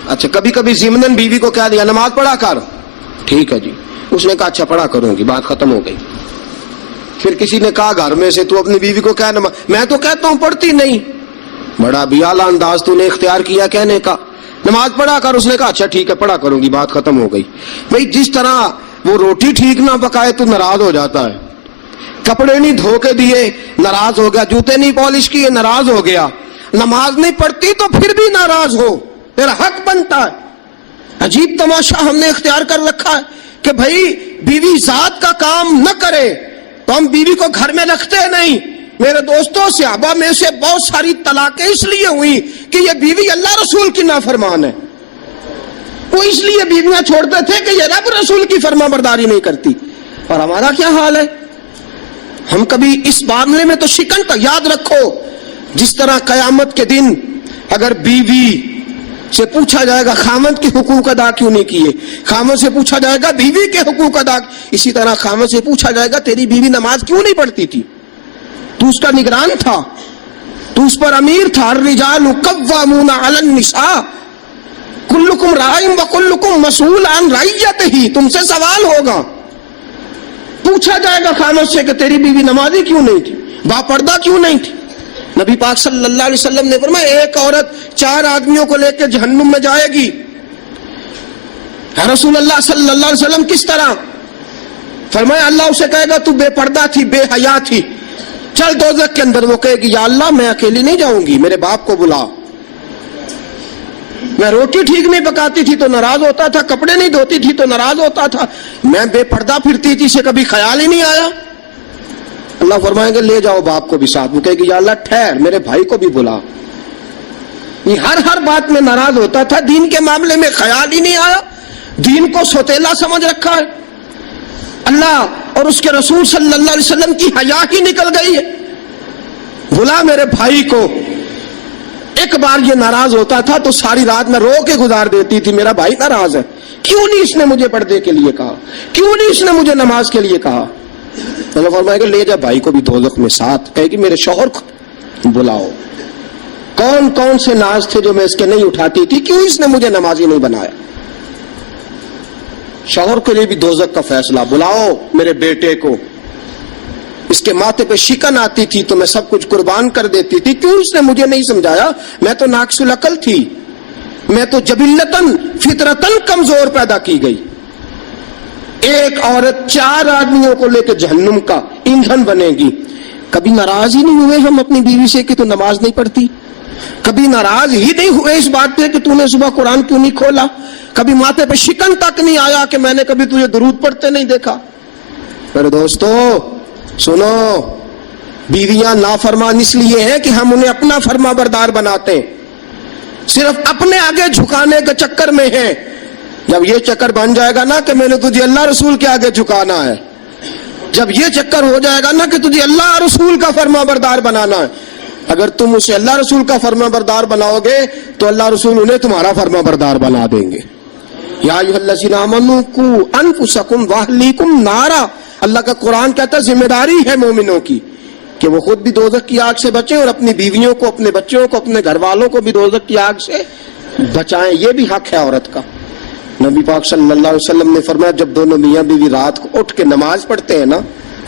اچھا کبھی کبھی ضمناً بیوی کو کہہ دیا نماز پڑھا کر، ٹھیک ہے جی، اس نے کہا اچھا پڑھا کروں گی، بات ختم ہو گئی۔ پھر کسی نے کہا گھر میں سے تو اپنی بیوی کو کہہ نماز، میں تو کہتا ہوں پڑھتی نہیں، بڑا بھی اعلیٰ انداز تو نے اختیار کیا کہنے کا، نماز پڑھا کر، اس نے کہا اچھا ٹھیک ہے پڑھا کروں گی، بات ختم ہو گئی۔ بھئی جس طرح وہ روٹی ٹھیک نہ پکائے تو ناراض ہو جاتا ہے، کپڑے نہیں دھو کے دیے ناراض ہو گیا، جوتے نہیں پالش کیے ناراض ہو گیا، نماز نہیں پڑھتی تو پھر بھی ناراض ہو، میرا حق بنتا ہے۔ عجیب تماشا ہم نے اختیار کر رکھا ہے کہ بھئی بیوی ذات کا کام نہ کرے تو ہم بیوی کو گھر میں رکھتے نہیں۔ میرے دوستوں صحابہ میں سے بہت ساری طلاقیں اس لیے ہوئی کہ یہ بیوی اللہ رسول کی نافرمان ہے، وہ اس لیے بیویاں چھوڑتے تھے کہ یہ رب رسول کی فرما برداری نہیں کرتی۔ اور ہمارا کیا حال ہے؟ ہم کبھی اس معاملے میں تو شکن کا یاد رکھو، جس طرح قیامت کے دن اگر بیوی سے پوچھا جائے گا خامند کے حقوق ادا کیوں نہیں کیے، خامند سے پوچھا جائے گا بیوی کے حقوق ادا، اسی طرح خامند سے پوچھا جائے گا تیری بیوی نماز کیوں نہیں پڑھتی تھی، تو اس کا نگران تھا، تو اس پر امیر تھا۔ الرجال قوامون علی النساء کلکم راع وکلکم مسئول عن رعیتہ، تم سے سوال ہوگا، پوچھا جائے گا خامد سے کہ تیری بیوی نمازی کیوں نہیں تھی، با پردہ کیوں نہیں تھی۔ نبی پاک صلی اللہ علیہ وسلم نے فرمایا ایک عورت 4 آدمیوں کو لے کے جہنم میں جائے گی۔ رسول اللہ صلی اللہ علیہ وسلم کس طرح؟ فرمایا اللہ اسے کہے گا تو بے پردہ تھی، بے حیا تھی، چل دوزخ کے اندر۔ وہ کہے گی یا اللہ میں اکیلی نہیں جاؤں گی، میرے باپ کو بلا، میں روٹی ٹھیک نہیں پکاتی تھی تو ناراض ہوتا تھا، کپڑے نہیں دھوتی تھی تو ناراض ہوتا تھا، میں بے پردہ پھرتی تھی اسے کبھی خیال ہی نہیں آیا۔ اللہ فرمائیں گے لے جاؤ باپ کو بھی ساتھ۔ وہ کہے گی یا اللہ ٹھہر میرے بھائی کو بھی بلا۔ یہ ہر بات میں ناراض ہوتا تھا، دین کے معاملے میں خیال ہی نہیں آیا، دین کو سوتیلا سمجھ رکھا ہے۔ اللہ اور اس کے رسول صلی اللہ علیہ وسلم کی حیا ہی نکل گئی ہے۔ بلا میرے بھائی کو۔ ایک بار یہ ناراض ہوتا تھا تو ساری رات میں رو کے گزار دیتی تھی، میرا بھائی ناراض ہے، کیوں نہیں اس نے مجھے پردے کے لیے کہا، کیوں نہیں اس نے مجھے نماز کے لیے کہا۔ اللہ فرمائے گا لے جا بھائی کو بھی دوزخ میں ساتھ۔ کہے گی میرے شوہر کو بلاؤ، کون کون سے ناز تھے جو میں اس کے نہیں اٹھاتی تھی، کیوں اس نے مجھے نمازی نہیں بنایا۔ شوہر کے لیے بھی دوزخ کا فیصلہ، بلاؤ میرے بیٹے کو، इसके माथे पे शिकन आती थी तो मैं सब कुछ कुर्बान कर देती थी। क्यों उसने मुझे नहीं समझाया? मैं तो नाकसुल अकल थी, मैं तो जबिल्लतन फितरतन कमजोर पैदा की गई। एक औरत 4 आदमियों को लेकर जहन्नुम का ईंधन बनेगी। कभी नाराज ही नहीं हुए हम अपनी बीवी से कि तू नमाज नहीं पढ़ती? कभी नाराज ही नहीं हुए इस बात पे कि तूने सुबह कुरान क्यों नहीं खोला? कभी माथे पे शिकन तक नहीं आया कि मैंने कभी तुझे दुरूद पढ़ते नहीं देखा? मेरे दोस्तों सुनो, बीवियां नाफरमान इसलिए हैं कि हम उन्हें अपना फर्मा बरदार बनाते हैं, सिर्फ अपने आगे झुकाने के चक्कर में हैं। जब ये चक्कर बन जाएगा ना कि मैंने तुझे अल्लाह रसूल के आगे झुकाना है, जब ये चक्कर हो जाएगा ना कि तुझे अल्लाह रसूल का फर्मा बरदार बनाना है, अगर तुम उसे अल्लाह रसूल का फर्मा बरदार बनाओगे तो अल्लाह रसूल उन्हें तुम्हारा फर्मा बरदार बना देंगे। या अय्युहल्लज़ीना आमनू कू अनफुसकुम व अहलीकुम नारा, अल्लाह का कुरान कहता है जिम्मेदारी है मोमिनों की कि वो खुद भी दोज़ख की आग से बचें और अपनी बीवियों को, अपने बच्चों को, अपने घर वालों को भी दोज़ख की आग से बचाएं। ये भी हक है औरत का। नबी पाक सल्लल्लाहु अलैहि वसल्लम ने फरमाया जब दोनों मियाँ बीवी रात को उठ के नमाज पढ़ते हैं ना,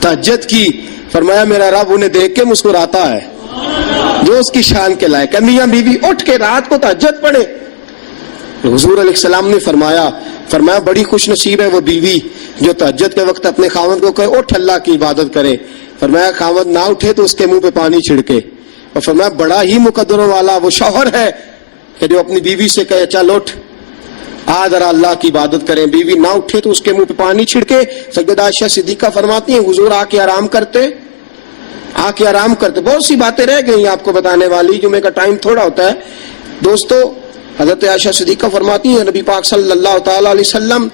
तहज्जुद की, फरमाया मेरा रब उन्हें देख के मुस्कुराता है जो उसकी शान के लायक है। मियाँ बीवी उठ के रात को तहज्जुद पढ़े। हुजूर अलैहिस्सलाम ने फरमाया बड़ी खुश नसीब है वो बीवी जो तहज्जुद के वक्त अपने खावंद को कहे उठ अल्लाह की इबादत करे। फरमाया खावंद ना उठे तो उसके मुंह पे पानी छिड़के। और फरमाया बड़ा ही मुकद्दरों वाला वो शौहर है कि जो अपनी बीवी से कहे चल उठ आ जरा अल्लाह की इबादत करें। बीवी ना उठे तो उसके मुंह पे पानी छिड़के। सैयदा आयशा सिद्दीका फरमाती हैं हुजूर आके आराम करते। बहुत सी बातें रह गई आपको बताने वाली, जुमे का टाइम थोड़ा होता है दोस्तों। हजरत आयशा सिद्दीका फरमाती हैं नबी पाक सल्लल्लाहु ताला अलैहि वसल्लम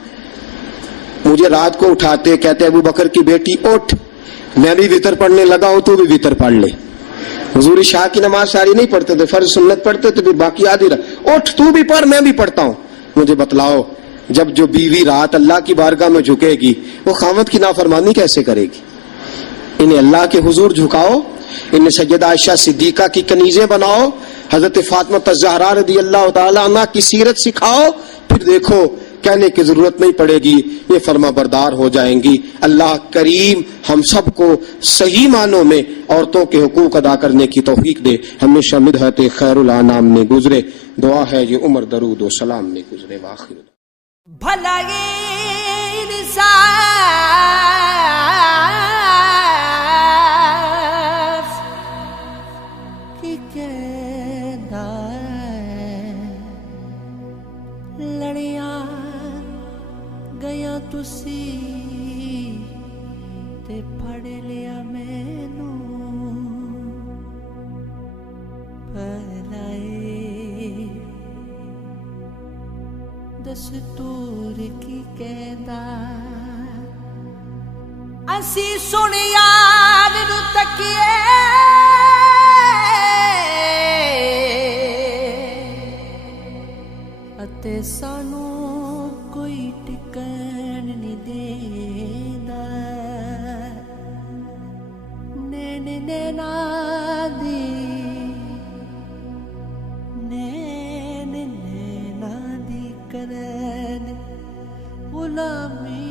मुझे रात को उठाते, कहते अबू बकर की बेटी उठ, मैं भी वितर पढ़ने लगा हूं, तू भी वितर पढ़ ले। हुजूर शाह की नमाज सारी नहीं पढ़ते थे, फर्ज सुन्नत पढ़ते थे, फिर बाकी आधी रात उठ तू भी पढ़ मैं भी पढ़ता हूं। मुझे बतलाओ जब जो बीवी रात अल्लाह की बारगाह में झुकेगी वो खामद की नाफरमानी कैसे करेगी? इन्हें अल्लाह के हुजूर झुकाओ, इन्हें सैयदा आयशा सिद्दीका की कनीजें बनाओ, हजरत फातिमा ज़हरा रज़ी अल्लाह तआला अन्हा की सीरत सिखाओ, फिर देखो कहने की जरूरत नहीं पड़ेगी, ये फर्मा बरदार हो जाएंगी। अल्लाह करीम हम सबको सही मानों में औरतों के हुकूक अदा करने की तौफीक दे, हमेशा मिदहत खैरुल अनाम में गुजरे। दुआ है ये उम्र दरूद व सलाम में गुजरे। वाखिर भला ये इंसान की कहना लड़िया गया तुसी ते फड़ लिया मैनू भलाए दस्तूर की कहदा असी सुन यार नू तकिए अते सानू कोई टिकन नहीं देंदा। नैन नैना दी नैन नैना दी करन गुलामी